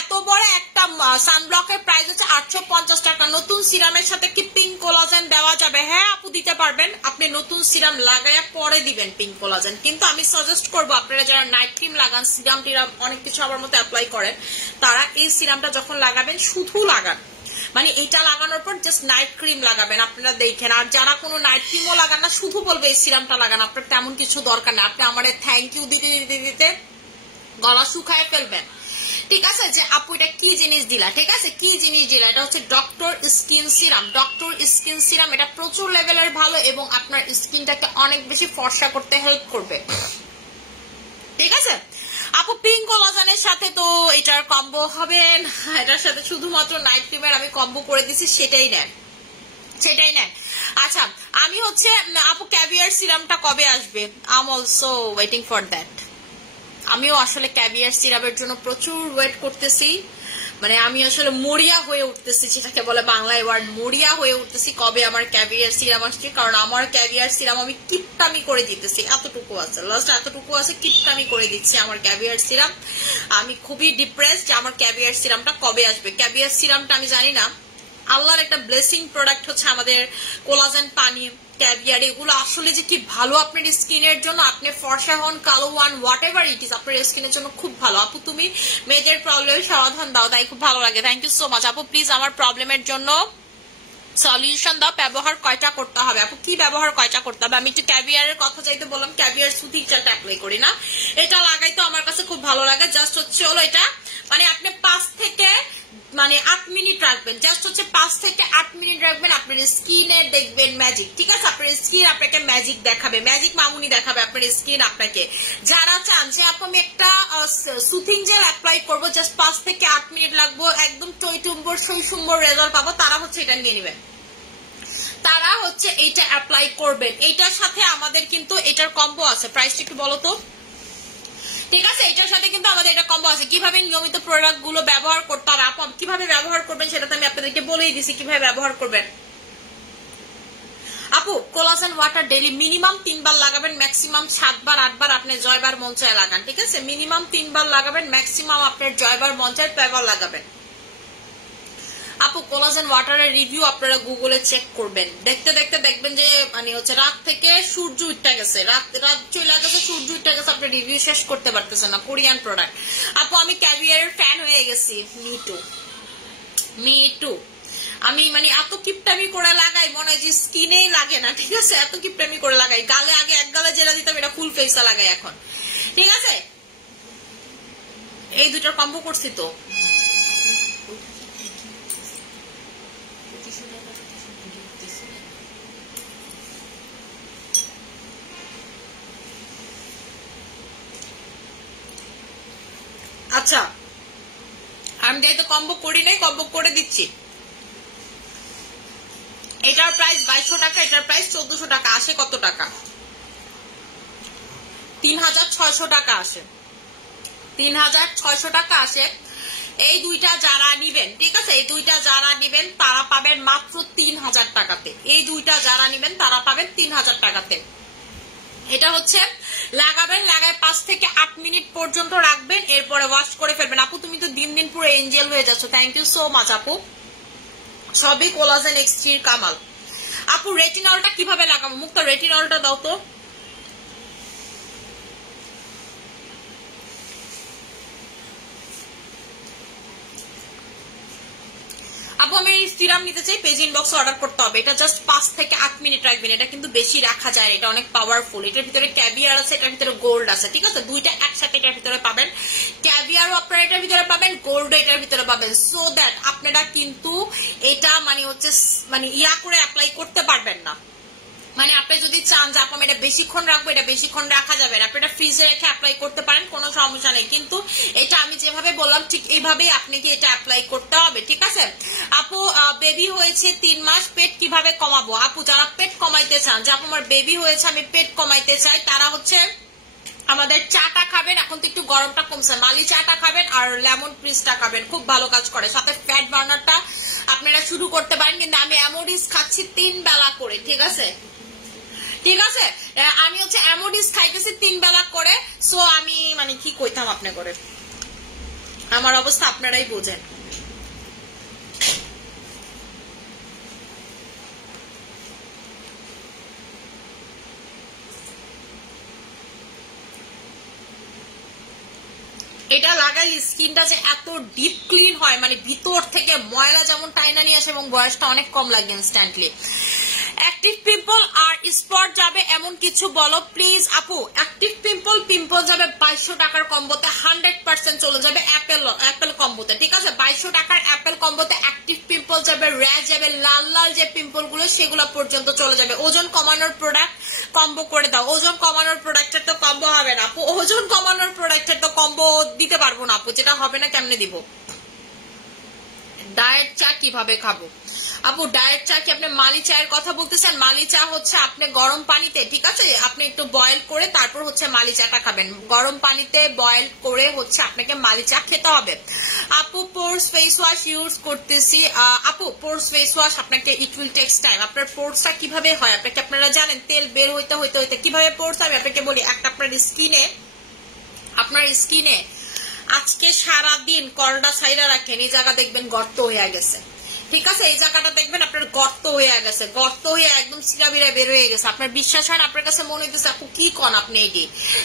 এত বড় একটা সানব্লকের প্রাইস হচ্ছে 850 টাকা। নতুন সিরামের সাথে কি পিঙ্ক কোলাজেন দেওয়া যাবে? হ্যাঁ আপু দিতে পারবেন, আপনি নতুন সিরাম লাগাইয়া পরে দিবেন পিঙ্ক কোলাজেন। কিন্তু আমি সাজেস্ট করবো আপনারা যারা নাইট ক্রিম লাগান, সিরাম টিরাম অনেক কিছু আমার মতো অ্যাপ্লাই করেন, তারা এই সিরামটা যখন লাগাবেন শুধু লাগান, মানে এটা লাগানোর পর জাস্ট নাইট ক্রিম লাগাবেন, আপনারা দেখেন। আর যারা কোনো নাইট ক্রিমও লাগান না, শুধু বলবে এই সিরামটা লাগান, আপনার তেমন কিছু দরকার নেই। আপনি আমার থ্যাংক ইউ দিতে দিতে দিতে গলা শুকায় ফেলবেন, ঠিক আছে। যে আপু এটা কি জিনিস দিলা, ঠিক আছে, কি জিনিস দিলা? এটা হচ্ছে doctor skin serum. Doctor skin serum এটা প্রচুর লেভেলের ভালো এবং আপনার স্কিনটাকে অনেক বেশি ফর্সা করতে হেল্প করবে, ঠিক আছে। আপু পিঙ্ক কোলাজেনের সাথে তো এটার কম্বো হবে না, এটার সাথে শুধুমাত্র নাইট ক্রিমের আমি কম্বো করে দিছি, সেটাই নেন, সেটাই নেন। আচ্ছা আমি হচ্ছে আপু ক্যাভিয়ার সিরামটা কবে আসবে? I am also waiting for that. আমিও আসলে ক্যাভিয়ার সিরামের জন্য প্রচুর ওয়েট করতেছি, মানে আমি আসলে মরিয়া হয়ে উঠতেছি, যেটাকে বলে বাংলায় ওয়ার্ড মরিয়া হয়ে উঠতেছি, কবে আমার ক্যাভিয়ার সিরাম আসছে। কারণ আমার ক্যাভিয়ার সিরাম আমি কিপটামি করে দিতেছি, এতটুকু আছে, লাস্ট এতটুকু আছে, কিপটামি করে দিচ্ছি আমার ক্যাভিয়ার সিরাম। আমি খুবই ডিপ্রেসড যে আমার ক্যাভিয়ার সিরামটা কবে আসবে। ক্যাভিয়ার সিরামটা আমি জানি না, আল্লাহর একটা ব্লেসিং প্রোডাক্ট হচ্ছে আমাদের কোলাজেন পানি, ক্যাভিয়ার, এগুলো আসলে যে কি ভালো আপনার স্কিনের জন্য। আপনি ফর্সা হন, কালো হন, হোয়াট এভার ইট ইজ, আপনার স্কিনের জন্য খুব ভালো। আপু তুমি মেয়েদের প্রবলেমের সমাধান দাও, তাই খুব ভালো লাগে, থ্যাংক ইউ সো মাচ। আপু প্লিজ আমার প্রবলেমের জন্য সলিউশন দাও। ব্যবহার কয়টা করতে হবে? আপু কি ব্যবহার কয়টা করতে হবে? আমি একটু ক্যাভিয়ারের কথা চাইতে বললাম, ক্যাভিয়ার সুতিং চালটা অ্যাপ্লাই করি না, এটা লাগাই তো আমার কাছে খুব ভালো লাগে। জাস্ট হচ্ছে হলো এটা মানে আপনি 5 থেকে 8 মিনিট রাখবেন, জাস্ট হচ্ছে 5 থেকে 8 মিনিট রাখবেন, আপনার স্কিনে দেখবেন ম্যাজিক, ঠিক আছে। আপনার স্কিন আপনাকে ম্যাজিক দেখাবে, ম্যাজিক মামুনি দেখাবে আপনার স্কিন আপনাকে। যারা চান যে আপু আমি একটা সুথিং জেল অ্যাপ্লাই করবো, জাস্ট 5 থেকে 8 মিনিট লাগবো, একদম টইটুম্বর সইসুম্বর রেজাল্ট পাবো, তারা হচ্ছে এটা নিয়ে নেবেন, তারা হচ্ছে এইটা অ্যাপ্লাই করবেন। এইটার সাথে আমাদের কিন্তু এটার কম্বো আছে, প্রাইসটা একটু বলো তো, ঠিক আছে। এটার সাথে কিন্তু আমাদের এটা কম্বো আছে। কিভাবে নিয়মিত প্রোডাক্ট গুলো ব্যবহার করতে হবে, আপু কিভাবে ব্যবহার করবেন সেটা তো আমি আপনাদেরকে বলেই দিছি কিভাবে ব্যবহার করবেন। আপু কোলাজেন ওয়াটার ডেইলি মিনিমাম 3 বার লাগাবেন, ম্যাক্সিমাম 7 বার 8 বার আপনি জয়বার মন চায় লাগান, ঠিক আছে। মিনিমাম 3 বার লাগাবেন, ম্যাক্সিমাম আপনার জয়বার মন চায় 6 বার লাগাবেন। আপু কোলাজেন ওয়াটারের রিভিউ আপনারা গুগলে চেক করবেন, দেখতে দেখতে দেখবেন যে হচ্ছে রাত থেকে সূর্য উঠে গেছে, রাত চলে গেছে, সূর্য উঠে গেছে, আপনি রিভিউ শেষ করতে পারতেছেন না। কোরিয়ান প্রোডাক্ট আপু আমি ক্যাভিয়ারের ফ্যান হয়ে গেছি, মি টু। আমি এত কিপটামি করে লাগাই মনে হয় যে স্কিনেই লাগে না, ঠিক আছে, এত কিপটামি করে লাগাই। গালে আগে এক গালে যেটা দিতাম এটা ফুল ফেসে লাগাই এখন, ঠিক আছে। এই দুটার কম্বো করছি তো। আচ্ছা আমি যেহেতু কম্বো করি নাই, কম্বো করে দিচ্ছি। এটার প্রাইস 2200 টাকা, এটার প্রাইস 1400 টাকা। আসে কত টাকা? 3600 টাকা আসে, 3600 টাকা আসে। এই দুইটা যারা নিবেন, ঠিক আছে, এই দুইটা যারা নিবেন তারা পাবেন মাত্র 3000 টাকাতে। এই দুইটা যারা নিবেন তারা পাবেন 3000 টাকাতে। এটা হচ্ছে লাগাবেন, লাগায় 5 থেকে 8 মিনিট পর্যন্ত রাখবেন, এরপরে ওয়াশ করে ফেলবেন। আপু তুমি তো দিন দিন পুরো এঞ্জেল হয়ে যাচ্ছ, থ্যাংক ইউ সো মাচ আপু। সবই কোলাজেন এক্সট্রির কামাল। আপু রেটিনলটা কিভাবে লাগাবো? মুক্তা রেটিনলটা দাও তো। আপু আমি সিরাম নিতে চাই, পেজ ইনবক্সে অর্ডার করতে হবে। এটা জাস্ট 5 থেকে 8 মিনিট রাখবেন, এটা কিন্তু বেশি রাখা যায়, এটা অনেক পাওয়ারফুল। এটার ভিতরে ক্যাভিয়ার আছে, এটার ভিতরে গোল্ড আছে, ঠিক আছে, দুইটা একসাথে এটার ভিতরে পাবেন। ক্যাভিয়ারও আপনারা এটার ভিতরে পাবেন, গোল্ডও এটার ভিতরে পাবেন, সো দ্যাট আপনারা কিন্তু এটা হচ্ছে ইয়া করে অ্যাপ্লাই করতে পারবেন না, মানে আপনি যদি চান যে আপনি এটা বেশিক্ষণ রাখবো, এটা বেশিক্ষণ রাখা যাবে না, আপনি এটা ফ্রিজে রেখে অ্যাপ্লাই করতে পারেন, কোনো সমস্যা নেই। কিন্তু এটা আমি যেভাবে বললাম ঠিক এইভাবেই আপনাকে এটা অ্যাপ্লাই করতে হবে, ঠিক আছে? আপু বেবি হয়েছে 3 মাস, পেট কিভাবে কমাবো? আপু যারা পেট কমাইতে চান, যে আপু আমার বেবি হয়েছে আমি পেট কমাইতে চাই, তারা হচ্ছে আমাদের চাটা খাবেন, এখন তো একটু গরমটা কমছে, মালি চাটা খাবেন আর লেমন প্রিসটা খাবেন, খুব ভালো কাজ করে। সাথে ফ্যাট বার্নারটা আপনারা শুরু করতে পারেন, কিন্তু আমি অ্যামোডিস খাচ্ছি 3 বেলা করে, ঠিক আছে? ঠিক আছে, আমি হচ্ছে অ্যামোডিস খাইতেছি 3 বেলা করে। সো আমি মানে কি কইতাম আপনি করে, আমার অবস্থা আপনারাই বোঝেন। এটা লাগাই স্কিনটা যে এত ডিপ ক্লিন হয়, মানে ভিতর থেকে ময়লা যেমন টাইনা নিয়ে আসে এবং বয়সটা অনেক কম লাগে ইনস্ট্যান্টলি। অ্যাক্টিভ পিম্পল আর স্পট যাবে এমন কিছু বলো প্লিজ। আপু অ্যাক্টিভ পিম্পল যাবে 2200 টাকার কম্বোতে, 100% চলে যাবে অ্যাপেল কম্বোতে, ঠিক আছে? 2200 টাকার অ্যাপেল কম্বোতে অ্যাক্টিভ পিম্পল যাবে, র্যাশ যাবে, লাল লাল যে পিম্পল গুলো সেগুলো পর্যন্ত চলে যাবে। ওজন কমানোর প্রোডাক্ট কম্বো করে দাও। ওজন কমানোর প্রোডাক্টের তো কম্বো হবে না আপু, ওজন কমানোর প্রোডাক্টের তো কম্বো দিতে পারবো না আপু, যেটা হবে না কেমনে দিব? ডায়েট চা কিভাবে খাবো? আপু ডায়েট চা কি আপনি মালি চায়ের কথা বলতেছেন? মালি চা হচ্ছে আপনি গরম পানিতে, ঠিক আছে, আপনি একটু বয়েল করে তারপর হচ্ছে মালি চাটা খাবেন। গরম পানিতে বয়েল করে হচ্ছে আপনাকে মালি চা খেতে হবে। আপু পোর্স ফেস ওয়াশ ইউজ করতেছি। আপু পোর্স ফেস ওয়াশ আপনাকে ইট উইল টেক্স টাইম। আপনার পোর্সটা কিভাবে হয় আপনারা জানেন? তেল বের হইতে হইতে হইতে কিভাবে পোর্স হবে আপনাকে বলি। একটা আপনার স্কিনে আজকে সারাদিন করোনা সাইরা রাখেন, এই জায়গা দেখবেন গর্ত হয়ে গেছে, ঠিক আছে? এই জায়গাটা দেখবেন আপনার গর্ত হয়ে গেছে, গর্ত হয়ে একদম সিরাবিরা বের হয়ে গেছে। আপনার বিশ্বাস হয় না, আপনার কাছে মনে হইতেছে আপু কি কন আপনি এটি,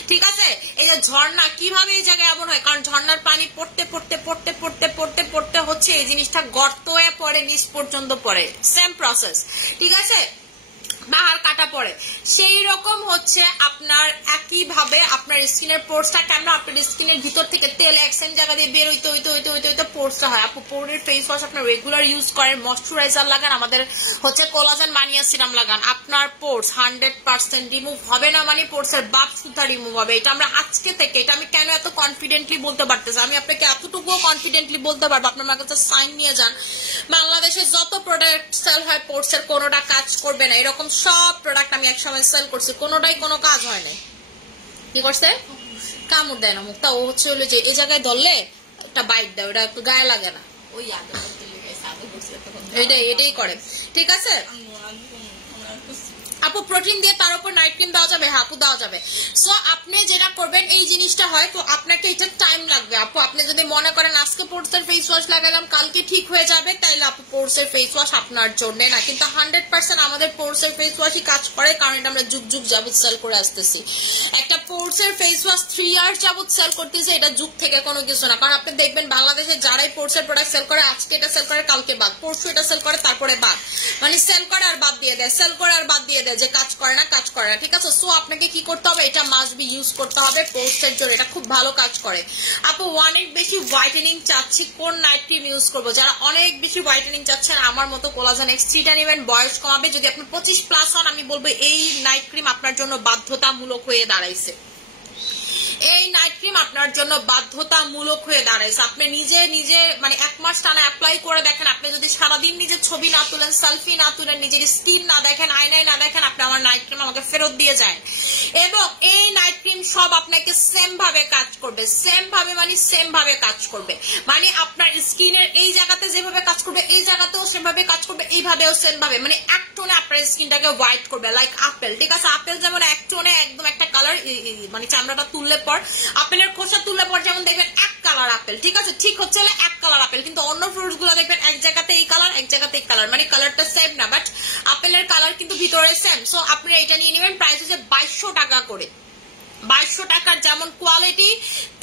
ঠিক আছে? এই যে ঝর্ণা, কিভাবে এই জায়গায় এমন হয়? কারণ ঝর্ণার পানি পড়তে পড়তে পড়তে পড়তে পড়তে পড়তে হচ্ছে এই জিনিসটা গর্ত হয়ে পড়ে, নিচ পর্যন্ত পড়ে, সেম প্রসেস, ঠিক আছে? বাহার কাটা পড়ে। সেই রকম হচ্ছে আপনার একইভাবে আপনার স্কিনের পোর্সটা কেন, আপনার স্কিনের ভিতর থেকে তেল এক সেম জায়গা দিয়ে বের হইতে হইতে হইতে হইতে হইতে পোর্সটা হয়। আপু পোরের ফেস ওয়াশ আপনার রেগুলার ইউজ করেন, ময়শ্চারাইজার লাগান, আমাদের হচ্ছে কোলাজেন মানিয়া সিরাম লাগান, আপনার পোর্স 100% রিমুভ হবে না, মানে পোর্সের বাপ সুতা রিমুভ হবে। এটা আমরা আজকে থেকে, এটা আমি কেন এত কনফিডেন্টলি বলতে পারতেছি, আমি আপনাকে এতটুকুও কনফিডেন্টলি বলতে পারবো, আপনার আমার কাছে সাইন নিয়ে যান, বাংলাদেশে যত প্রোডাক্ট সেল হয় পোর্সের কোনোটা কাজ করবে না, এরকম সব প্রোডাক্ট আমি একসময় সেল করছি, কোনোটাই কোনো কাজ হয় না। কি করছে? কামড় দেয় না মুখটা, ও হচ্ছে হলো যে এই জায়গায় ধরলে একটা বাইট দেয়, ওটা একটু গায়ে লাগে না, ওই এটাই করে, ঠিক আছে? আপু প্রোটিন দিয়ে তার উপর নাইট ক্রিম দেওয়া যাবে? হ্যাঁ আপু দেওয়া যাবে। সো আপনি যেটা করবেন, এই জিনিসটা হয় তো আপনাকে এটা টাইম লাগবে আপু। আপনি যদি মনে করেন আজকে পোর্সের ফেস ওয়াশ লাগালাম কালকে ঠিক হয়ে যাবে, তাইলে আপু পোর্সের ফেস ওয়াশ আপনার জন্য না। কিন্তু 100% আমাদের পোর্সের ফেস ওয়াশই কাজ করে, কারণ এটা আমরা যুগ যুগ যাবত সেল করে আসতেছি। একটা পোর্সের ফেস ওয়াশ 3 ইয়ার্স যাবত সেল করতেছে, এটা যুগ থেকে কোনো কিছু না। কারণ আপনি দেখবেন বাংলাদেশে যারাই পোর্সের প্রোডাক্ট সেল করে, আজকে এটা সেল করে কালকে বাদ, পরশু এটা সেল করে তারপরে বাদ, মানে সেল করে আর বাদ দিয়ে দেয়, সেল করে আর বাদ দিয়ে দেয়, যে কাজ করে না, ঠিক আছে? সো আপনাকে কি করতে হবে, এটা মাস্ট বি ইউজ করতে হবে পোস্টের জন্য, এটা খুব ভালো কাজ করে। আপু অনেক বেশি হোয়াইটেনিং চাচ্ছি, কোন নাইট ক্রিম ইউজ করবো? যারা অনেক বেশি হোয়াইটেনিং চাচ্ছেন আমার মতো কোলাজেন X3টা নেবেন, বয়স কমাবে। যদি আপনি 25+ হন, আমি বলবো এই নাইট ক্রিম আপনার জন্য বাধ্যতামূলক হয়ে দাঁড়াইছে, এই নাইট ক্রিম আপনার জন্য বাধ্যতামূলক হয়ে দাঁড়াইছে। আপনি নিজে মানে 1 মাস টানা অ্যাপ্লাই করে দেখেন, আপনি যদি সারাদিন নিজের ছবি না তুলেন, সেলফি না তুলেন, নিজের স্কিন না দেখেন, আয়নায় না দেখেন, আপনি আমার নাইট ক্রিম আমাকে ফেরত দিয়ে যায়। এবং এই নাইট ক্রিম সব আপনাকে সেম ভাবে কাজ করবে, সেম ভাবে কাজ করবে, মানে আপনার স্কিনের এই জায়গাতে যেভাবে কাজ করবে এই জায়গাতেও সেভাবে কাজ করবে, এইভাবেও সেম ভাবে, মানে এক টোনে আপনার স্কিনটাকে হোয়াইট করবে, লাইক আপেল, ঠিক আছে? আপেল যেমন এক টোনে একদম একটা কালার, মানে চামড়াটা তুললে পর, আপেলের খোসা তুললে পর যেমন দেখবেন এক কালার আপেল, ঠিক আছে? ঠিক হচ্ছে এক কালার আপেল, কিন্তু অন্য ফ্রুটস গুলো দেখবেন এক জায়গাতে এই কালার, এক জায়গাতে এই কালার, মানে কালারটা সেম না, বাট আপেলের কালার কিন্তু ভিতরে সেম। সো আপনি এটা নিয়ে নেবেন, প্রাইস হচ্ছে 2200 টাকা করে। 2200 টাকার যেমন কোয়ালিটি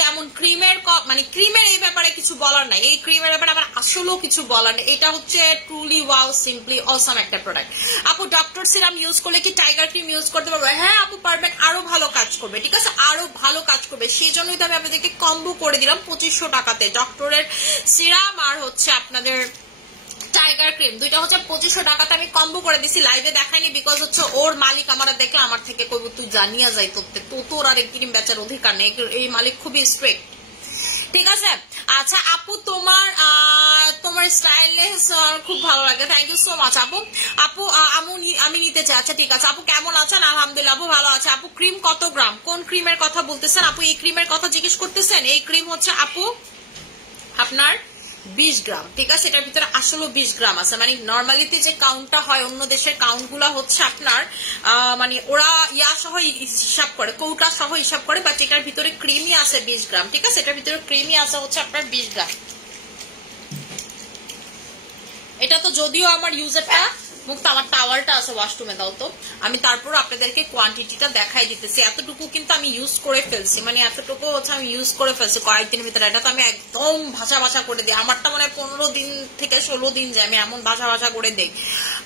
তেমন ক্রিমের, মানে ক্রিমের এই ব্যাপারে কিছু বলার নাই, এই ক্রিমের ব্যাপারে আমার আসলেও কিছু বলার নেই। এটা হচ্ছে ট্রুলি ওয়াও, সিম্পলি অসাম একটা প্রোডাক্ট। আপু ডক্টর সিরাম ইউজ করলে কি টাইগার ক্রিম ইউজ করতে পারবো? হ্যাঁ আপু পারবেন, আরো ভালো কাজ করবে, ঠিক আছে? আরো ভালো কাজ করবে, সেই জন্যই তো আমি আপনাদেরকে কম্বো করে দিলাম 2500 টাকাতে, ডক্টরের সিরাম আর হচ্ছে আপনাদের টাইগার ক্রিম, দুইটা হচ্ছে 2500 টাকাতে আমি কম্বো করে দিছি, লাইভে দেখাইনি বিকজ হচ্ছে ওর মালিক আমারা দেখলে আমার থেকে কইব তুই জানিয়া যাই তোর আর ক্রিম বেচার অধিকার নেই, এই মালিক খুবই স্ট্রিক্ট, ঠিক আছে। আচ্ছা আপু তোমার স্টাইলনেস খুব ভালো লাগে, থ্যাংক ইউ সো মাচ আপু। আপু আমি নিতে চাই, আচ্ছা ঠিক আছে আপু, কেমন আছেন? আলহামদুলিল্লাহ আপু ভালো আছে। আপু ক্রিম কত গ্রাম, কোন ক্রিমের কথা বলতেছেন আপু? এই ক্রিমের কথা জিজ্ঞেস করতেছেন? এই ক্রিম হচ্ছে আপু আপনার 20 গ্রাম, ঠিক আছে। এটার ভিতরে আসলে 20 গ্রাম আছে, মানে নর্মালিতে যে কাউন্টটা হয় অন্য দেশের কাউন্ট গুলা হচ্ছে আপনার মানে ওরা সহ হিসাব করে, কৌটা সহ হিসাব করে, বাট এটার ভিতরে ক্রিমই আছে 20 গ্রাম, ঠিক আছে। এটার ভিতরে ক্রিমই আছে হচ্ছে আপনার 20 গ্রাম। এটা তো যদিও আমার ইউজারটা মুক্ত, আমার টাওয়ালটা আছে ওয়াশরুমে, দাও তো, আমি তারপর আপনাদেরকে কোয়ান্টিটিটা দেখাই দিতেছি। এতটুকু কিন্তু আমি ইউজ করে ফেলছি, মানে এতটুকু হচ্ছে আমি ইউজ করে ফেলছি কয়েকদিনের ভিতরে। এটা তো আমি একদম ভাষা করে দিই, আমারটা মানে 15 দিন থেকে 16 দিন যায়, আমি এমন ভাষা করে দিই,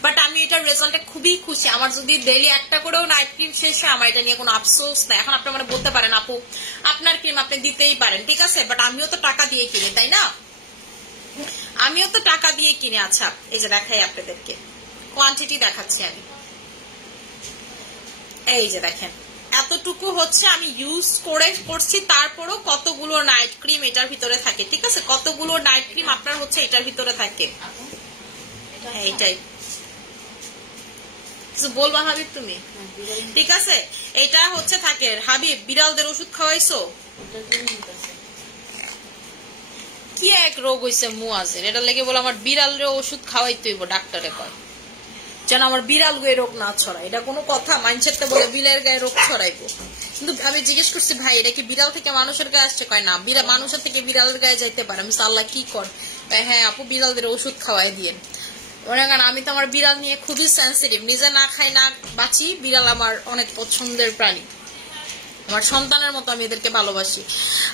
বাট আমি এটার রেজাল্টে খুবই খুশি। আমার যদি ডেইলি একটা করেও নাইট ক্রিম শেষ হয় আমার এটা নিয়ে কোনো আফসোস নাই। এখন আপনারা মানে বলতে পারেন আপু আপনার ক্রিম আপনি দিতেই পারেন, ঠিক আছে, বাট আমিও তো টাকা দিয়ে কিনি, তাই না, আমিও তো টাকা দিয়ে কিনে। আচ্ছা এই যে দেখাই আপনাদেরকে কোয়ান্টিটি দেখাচ্ছি আমি, এই যে দেখেন এতটুকু হচ্ছে আমি ইউজ করছি, তারপরও কতগুলো নাইট ক্রিম এটার ভিতরে থাকে, ঠিক আছে, কতগুলো নাইট ক্রিম আপনার হচ্ছে এটার ভিতরে থাকে। এইটাই বলবা হাবিব তুমি, ঠিক আছে, এটা হচ্ছে থাকে। হাবিব বিড়ালদের ওষুধ খাওয়াইছো? কি এক রোগ হয়েছে মুয়াজের, এটা লেগে বলে আমার বিড়ালের ওষুধ খাওয়াইতে হইব, ডাক্তারে কয় যেন আমার বিড়াল গায়ে রোগ না ছড়ায়। এটা কোনো কথা? মাইন্ডসেটটা বলে বিড়ালের গায়ে রোগ ছড়াইবো, কিন্তু আমি জিজ্ঞেস করছি ভাই এটা কি বিড়াল থেকে মানুষের গায়ে আসছে? কয় না, মানুষের থেকে বিড়ালের গায়ে যাইতে পারে। আমি আল্লাহ কি কর? হ্যাঁ আপু বিড়ালদের ওষুধ খাওয়াই দিয়ে। আমি তো আমার বিড়াল নিয়ে খুবই সেন্সিটিভ, নিজে না খাই না বাঁচি, বিড়াল আমার অনেক পছন্দের প্রাণী, আমার সন্তানের মতো আমি এদেরকে ভালোবাসি।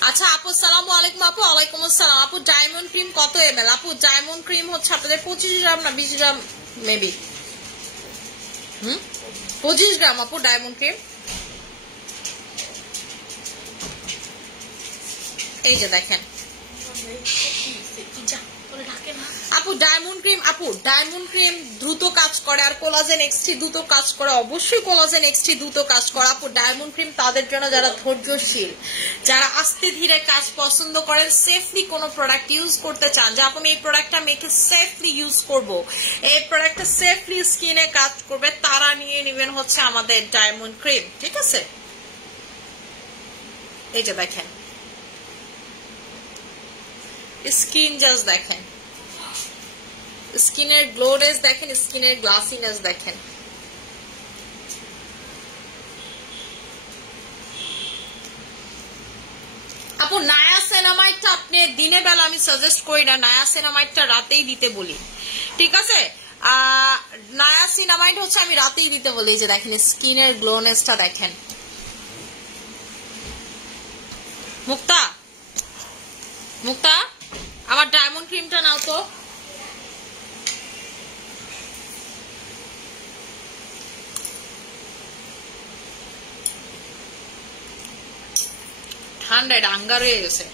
আচ্ছা আপু সালামু আলাইকুম। আপু ওয়ালাইকুম আসসালাম। আপু ডায়মন্ড ক্রিম কত ml? আপু ডায়মন্ড ক্রিম হচ্ছে আপনাদের 25 গ্রাম না 20 গ্রাম মেবি, 25 গ্রাম আপু ডায়মন্ড ক্রিম। এই যে দেখেন আপু ডায়মন্ড ক্রিম দ্রুত কাজ করে, আর কোলাজেন এক্সটি দ্রুত কাজ করে, অবশ্যই কোলাজেন এক্সটি দ্রুত কাজ করে। আপু ডায়মন্ড ক্রিম তাদের জন্য যারা ধৈর্যশীল, যারা আস্তে ধীরে কাজ পছন্দ করেন, সেফলি কোনো প্রোডাক্ট ইউজ করতে চান, যে আপনি এই প্রোডাক্টটা মেখে সেফলি ইউজ করব, এই প্রোডাক্টটা সেফলি স্কিনে কাজ করবে, তারা নিয়ে নেবেন হচ্ছে আমাদের ডায়মন্ড ক্রিম, ঠিক আছে। এই যে দেখেন স্কিন, জাস্ট দেখেন স্কিনের গ্লোনেস দেখেন, স্কিনের গ্লাসিনেস দেখেন। আপু নায়াসিনামাইডটা আপনি দিনের বেলা আমি সাজেস্ট করি না, নায়াসিনামাইডটা রাতেই দিতে বলি, ঠিক আছে। নায়াসিনামাইড হচ্ছে আমি রাতেই দিতে বলি। যে দেখেন স্কিনের গ্লোনেসটা দেখেন। মুক্তা আমার ডায়মন্ড ক্রিমটা নাও তো। ঠান্ডা ডাঙ্গা রয়ে গেছে।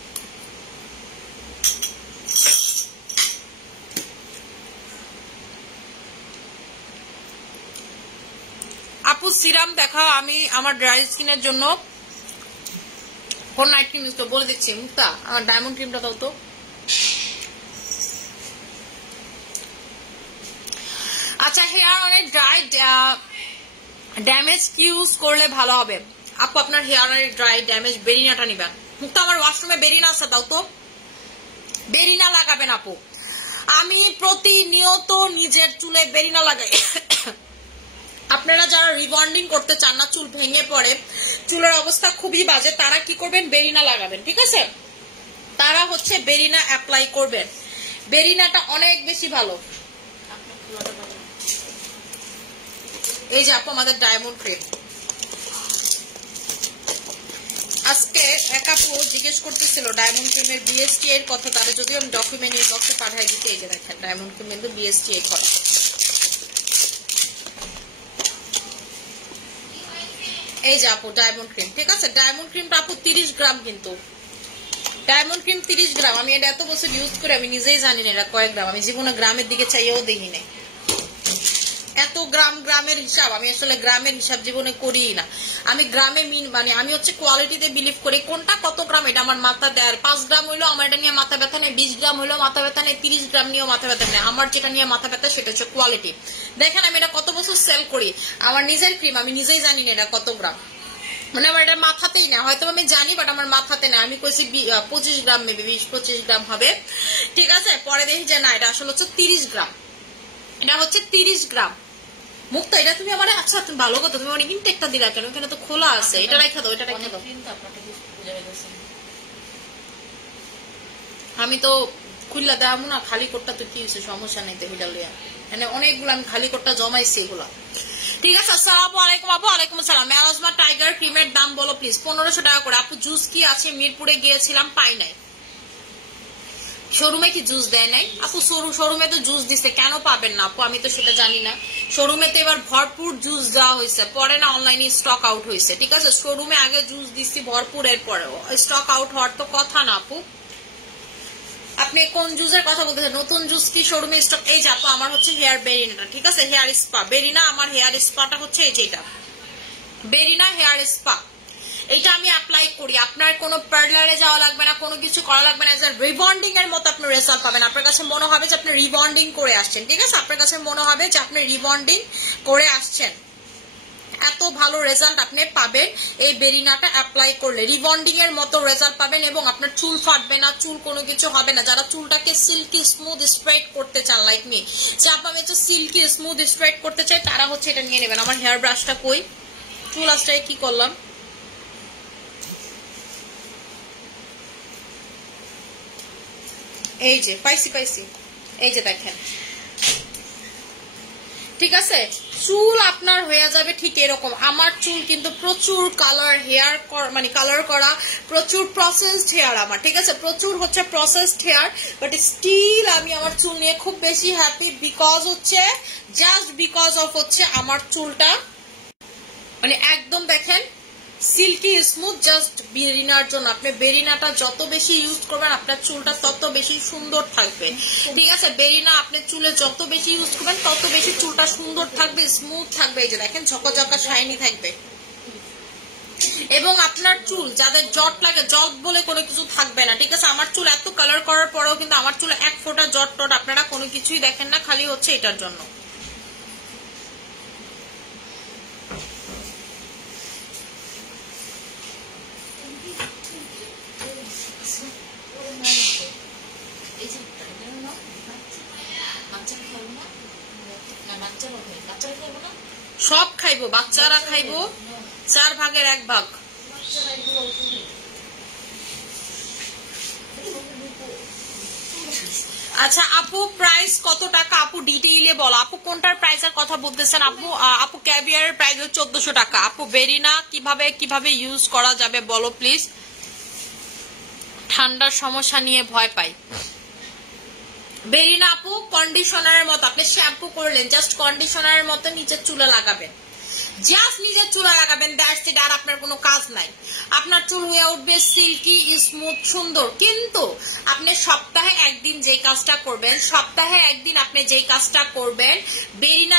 আপু সিরাম দেখাও, আমি আমার ড্রাই স্কিনের জন্য কোন নাইট ক্রিম ইউজ করব বলে দিচ্ছি। মুক্তা আমার ডায়মন্ড ক্রিমটা দাও তো। আচ্ছা হেয়ার অনেক ড্রাই ড্যামেজ ইউজ করলে ভালো হবে। আপু আপনার হেয়ার অনেক ড্রাই ড্যামেজ বেরিনাটা নিবেন। মুক্তা আমার ওয়াশরুমে বেরিনা আছে, দাও তো। বেরিনা লাগাবেন আপু। আমি প্রতিনিয়ত নিজের চুলে বেরিনা লাগাই। আপনারা যারা রিবন্ডিং করতে চান না, চুল ভেঙে পড়ে, চুলের অবস্থা খুবই বাজে, তারা কি করবেন, বেরিনা লাগাবেন, ঠিক আছে। তারা হচ্ছে বেরিনা অ্যাপ্লাই করবেন, বেরিনাটা অনেক বেশি ভালো। এই যে আপু আমাদের ডায়মন্ড ক্রিম। আজকে এক আপু জিজ্ঞেস করতেছিল ডায়মন্ড ক্রিমের বিএসটি এর কথা, তাহলে যদি আমি ডকুমেন্ট ইনবক্সে পাঠাই দিতে। এই যে দেখেন ডায়মন্ড ক্রিম কিন্তু বিএসটি এর কথা। এই যে আপু ডায়মন্ড ক্রিম, ঠিক আছে। ডায়মন্ড ক্রিমটা আপু 30 গ্রাম কিন্তু ডায়মন্ড ক্রিম 30 গ্রাম। আমি এটা এত বছর ইউজ করে আমি নিজেই জানি না এটা কয়েক গ্রাম। আমি জীবনে গ্রামের দিকে চাইও দেখি নাই। এত গ্রামের হিসাব আমি আসলে গ্রামের হিসাব জীবনে করি না। আমি গ্রামে মানে আমি হচ্ছে কোয়ালিটিতে বিলিভ করি। কোনটা কত গ্রাম এটা আমার মাথা দেয়। 5 গ্রাম হইলো আমার এটা নিয়ে মাথা ব্যথা নেই, 20 গ্রাম হইলো মাথা ব্যথা নেই, 30 গ্রাম নিয়েও মাথা ব্যথা নেই। আমার যেটা নিয়ে মাথা ব্যথা সেটা হচ্ছে কোয়ালিটি। দেখেন আমি এটা কত বছর সেল করি, আমার নিজের ক্রিম আমি নিজেই জানি না এটা কত গ্রাম। মানে আমার এটা মাথাতেই না, হয়তো আমি জানি বাট আমার মাথাতে না। আমি কইছি 25 গ্রাম, মেবি 20-25 গ্রাম হবে, ঠিক আছে। পরে দেখি যে না এটা আসলে হচ্ছে 30 গ্রাম। এটা হচ্ছে 30 গ্রাম। মুক্তা এটা তুমি আমার, আচ্ছা তুমি ভালো কথা, তুমি আমার ইনটেকটা দিলা কেন? এখানে তো খোলা আছে, এটা রেখে দাও, এটা রেখে দাও। আমি তো খুললা দেখাবো না, খালি কোটটা তো কি হয়েছে, সমস্যা নেই। দেখি ডালিয়া মানে অনেকগুলো আমি খালি কোটটা জমাইছি এগুলা, ঠিক আছে। আসসালামু আলাইকুম আপু। ওয়ালাইকুম আসসালাম। ম্যালাজমা টাইগার ক্রিমের দাম বলো প্লিজ। 1500 টাকা করে। আপু জুস কি আছে? মিরপুরে গিয়েছিলাম পাই নাই। শোরুমে কি জুস দেয় নাই আপু? শোরুমে তো জুস দিছে, কেন পাবেন না আপু? আমি তো সেটা জানি না। শোরুমে তো এবার ভরপুর জুস দেওয়া হয়েছে, পরে না অনলাইনে স্টক আউট হয়েছে, ঠিক আছে। শোরুমে আগে জুস দিচ্ছি ভরপুর, এর পরেও স্টক আউট হওয়ার তো কথা না আপু। আপনি কোন জুসের কথা বলতেছেন? নতুন জুস কি শোরুমে স্টক? এই যে আপু আমার হচ্ছে হেয়ার বেরিনাটা, ঠিক আছে, হেয়ার স্পা বেরিনা। আমার হেয়ার স্পাটা হচ্ছে এই যেটা বেরিনা হেয়ার স্পা। এটা আমি অ্যাপ্লাই করি। আপনার কোনো পার্লারে যাওয়া লাগবে না, কোনো কিছু করা লাগবে না। রিবন্ডিং এর মতো আপনি রেজাল্ট পাবেন। আপনার কাছে মনে হবে যে আপনি রিবন্ডিং করে আসছেন, ঠিক আছে। আপনার কাছে মনে হবে যে আপনি রিবন্ডিং করে আসছেন। এত ভালো রেজাল্ট আপনি পাবেন এই বেরিনাটা অ্যাপ্লাই করলে। রিবন্ডিং এর মতো রেজাল্ট পাবেন এবং আপনার চুল ফাটবে না, চুল কোনো কিছু হবে না। যারা চুলটাকে সিল্কি স্মুথ স্ট্রেট করতে চান লাইক মি, যে আপনি হচ্ছে সিল্কি স্মুথ স্ট্রেট করতে চাই, তারা হচ্ছে এটা নিয়ে নেবেন। আমার হেয়ার ব্রাশটা কই? চুল আসটাই কি করলাম, এই যে পাইছি, এই যে দেখেন, ঠিক আছে। চুল আপনার হয়ে যাবে ঠিক এরকম। আমার চুল কিন্তু প্রচুর কালার হেয়ার, মানে কালার করা, প্রচুর প্রসেসড হেয়ার আমার, ঠিক আছে, প্রচুর হচ্ছে প্রসেসড হেয়ার। বাট স্টিল আমি আমার চুল নিয়ে খুব বেশি হ্যাপি, বিকজ হচ্ছে জাস্ট বিকজ অফ হচ্ছে আমার চুলটা মানে একদম দেখেন সিল্কি স্মুথ, জাস্ট বেরিনার জন্য। আপনি বেরিনাটা যত বেশি ইউজ করবেন আপনার চুলটা তত বেশি সুন্দর থাকবে, ঠিক আছে। বেরিনা আপনি চুলে যত বেশি ইউজ করবেন তত বেশি চুলটা সুন্দর থাকবে, স্মুথ থাকবে। এই যে দেখেন ঝকঝকা শাইনি থাকবে। এবং আপনার চুল যাদের জট লাগে, জট বলে কোনো কিছু থাকবে না, ঠিক আছে। আমার চুল এত কালার করার পরেও কিন্তু আমার চুল এক ফোঁটা জট টট আপনারা কোনো কিছুই দেখেন না, খালি হচ্ছে এটার জন্য। সব খাইবো, বাচ্চারা খাইবো, 4 ভাগের 1 ভাগ। আচ্ছা আপু প্রাইস কত টাকা? আপু ডিটেইলে বলো আপু, কোনটার প্রাইসের কথা বলতেছেন আপু? আপু ক্যাভিয়ারের প্রাইস 1400 টাকা। আপু বেরিনা কিভাবে ইউজ করা যাবে বলো প্লিজ। ঠান্ডার সমস্যা নিয়ে ভয় পাই। বেরিনা আপু কন্ডিশনারের মতো, আপনি শ্যাম্পু করলেন, জাস্ট কন্ডিশনারের মতো নিচের চুলে লাগাবেন, জাস্ট নিজের চুলে লাগাবেন, দ্যাটস ইট। আর আপনার কোনো কাজ নাই, আপনার চুল হয়ে উঠবে সিল্কি স্মুথ সুন্দর। কিন্তু আপনি সপ্তাহে একদিন যেই কাজটা করবেন, বেরিনা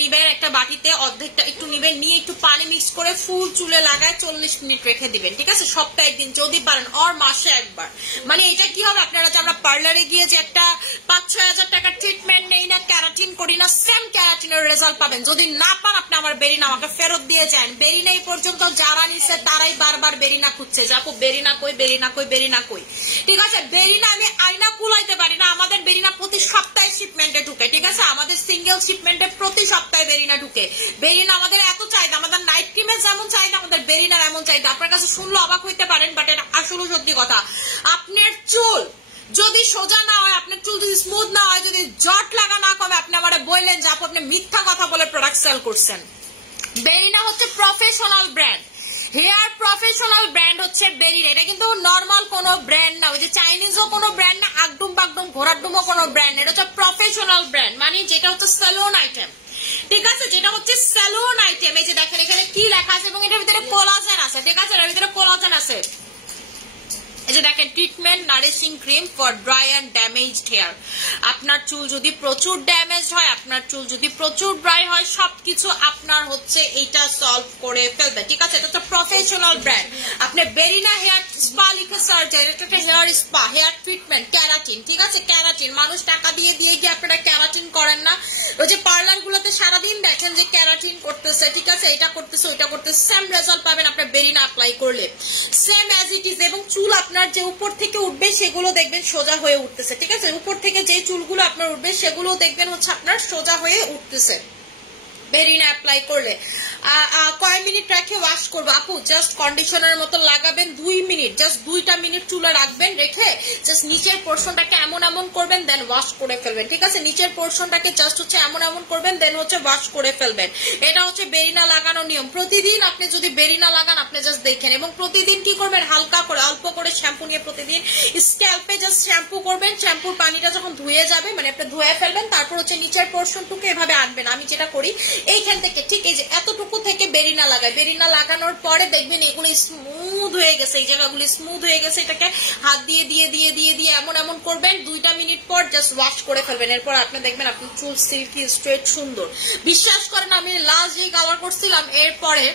নিবেন একটা বাটিতে, অর্ধেকটা একটু নিবেন, নিয়ে একটু পানি মিক্স করে ফুল চুলে লাগায় 40 মিনিট রেখে দিবেন, ঠিক আছে। সপ্তাহে একদিন যদি পারেন, আর মাসে একবার। মানে এটা কি হবে, আপনারা যে আমরা পার্লারে গিয়ে যে একটা 5-6 হাজার টাকার ট্রিটমেন্ট নেই না, ক্যারাটিন করি না, সেম ক্যারাটিনের রেজাল্ট পাবেন। যদি না পান আপনি আমার বেরিনা আমাকে ফেরত দিয়ে যান। বেরিনা এই পর্যন্ত যারা নিচ্ছে তারাই বারবার বেরিনা খুঁজছে, যে আপু বেরিনা কই, ঠিক আছে। বেরিনা আমি আয়না কুলাইতে পারি না, আমাদের বেরিনা প্রতি সপ্তাহে শিপমেন্টে ঢুকে, ঠিক আছে। আমাদের সিঙ্গেল শিপমেন্টে প্রতি সপ্তাহে বেরিনা ঢুকে। বেরিনা আমাদের এত চাহিদা, আমাদের নাইট ক্রিমের যেমন চাহিদা আমাদের বেরিনার এমন চাহিদা। আপনার কাছে শুনলে অবাক হইতে পারেন, বাট এটা আসলে সত্যি কথা। আপনার চুল যদি সোজা না হয়, আপনার চুল যদি স্মুথ না হয়, যদি জট লাগা না কমে, আপনি আমারে বললেন যে আপনি মিথ্যা কথা বলে প্রোডাক্ট সেল করছেন। বেরিনা হচ্ছে professional brand, hair professional brand হচ্ছে বেরিনা। এটা কিন্তু নর্মাল কোনো ব্র্যান্ড না, ওই যে চাইনিজও কোনো ব্র্যান্ড না, আগডুম বাগডুম ঘোরাডুমও কোনো ব্র্যান্ড। এটা হচ্ছে প্রফেশনাল ব্র্যান্ড, মানে যেটা হচ্ছে সেলুন আইটেম, ঠিক আছে, যেটা হচ্ছে সেলুন আইটেম। এই যে দেখেন এখানে কি লেখা আছে, এবং এটার ভিতরে কোলাজেন আছে, ঠিক আছে, এটার ভিতরে কোলাজেন আছে। এই যে দেখেন treatment nourishing cream for dry and damaged hair. আপনার চুল যদি প্রচুর ড্যামেজ হয়, আপনার চুল যদি প্রচুর ড্রাই হয়, সবকিছু আপনার হচ্ছে এটা সলভ করে ফেলবে। ঠিক আছে, এটা তো প্রফেশনাল ব্র্যান্ড। আপনি বেরিনা হেয়ার স্পা লিখে সার্চ, এটা একটা hair spa, hair treatment, keratin. ঠিক আছে, ক্যারাটিন। মানুষ টাকা দিয়ে দিয়ে গিয়ে আপনারা ক্যারাটিন করেন না? ওই যে পার্লার গুলোতে সারাদিন দেখেন যে ক্যারাটিন করতেছে, ঠিক আছে, এটা করতেছে ওইটা করতেছে, সেম রেজাল্ট পাবেন আপনার বেরিনা অ্যাপ্লাই করলে, সেম অ্যাজ ইট ইজ। এবং চুল আপনার যে উপর থেকে উঠবে সেগুলো দেখবেন সোজা হয়ে উঠতেছে। ঠিক আছে, উপর থেকে যে চুলগুলো আপনার উঠবে সেগুলো দেখবেন হচ্ছে আপনার সোজা হয়ে উঠতেছে বেরিনা অ্যাপ্লাই করলে। কয় মিনিট রেখে ওয়াশ করবো আপু? জাস্ট কন্ডিশনার মতো লাগাবেন 2 মিনিট, জাস্ট 2টা মিনিট চুলে রাখবেন, রেখে জাস্ট নিচের পোর্শনটাকে এমন এমন করবেন, দেন ওয়াশ করে ফেলবেন। ঠিক আছে, নিচের পোর্শনটাকে জাস্ট হচ্ছে এমন এমন করবেন, দেন হচ্ছে ওয়াশ করে ফেলবেন। এটা হচ্ছে বেরিনা লাগানোর নিয়ম। প্রতিদিন আপনি যদি বেরিনা লাগান, আপনি জাস্ট দেখেন, এবং প্রতিদিন কি করবেন, হালকা করে অল্প করে শ্যাম্পু নিয়ে প্রতিদিন স্ক্যাল্পে জাস্ট শ্যাম্পু করবেন। শ্যাম্পুর পানিটা যখন ধুয়ে যাবে, মানে আপনি ধুয়ে ফেলবেন, তারপর হচ্ছে নিচের পোর্শনটুকু এভাবে আনবেন। আমি যেটা করি এইখান থেকে ঠিক এই যে এতটুকু থেকে বেরিনা লাগাই, বেরিনা লাগানোর পরে দেখবেন এগুলো স্মুথ হয়ে গেছে, এই জায়গাগুলি স্মুথ হয়ে গেছে। এটাকে হাত দিয়ে দিয়ে দিয়ে দিয়ে দিয়ে এমন এমন করবেন, 2টা মিনিট পর জাস্ট ওয়াশ করে ফেলবেন। এরপর আপনি দেখবেন আপনার চুল সিল্কি স্ট্রেট সুন্দর। বিশ্বাস করেন, আমি লাস্ট যে কালার করছিলাম, এরপরে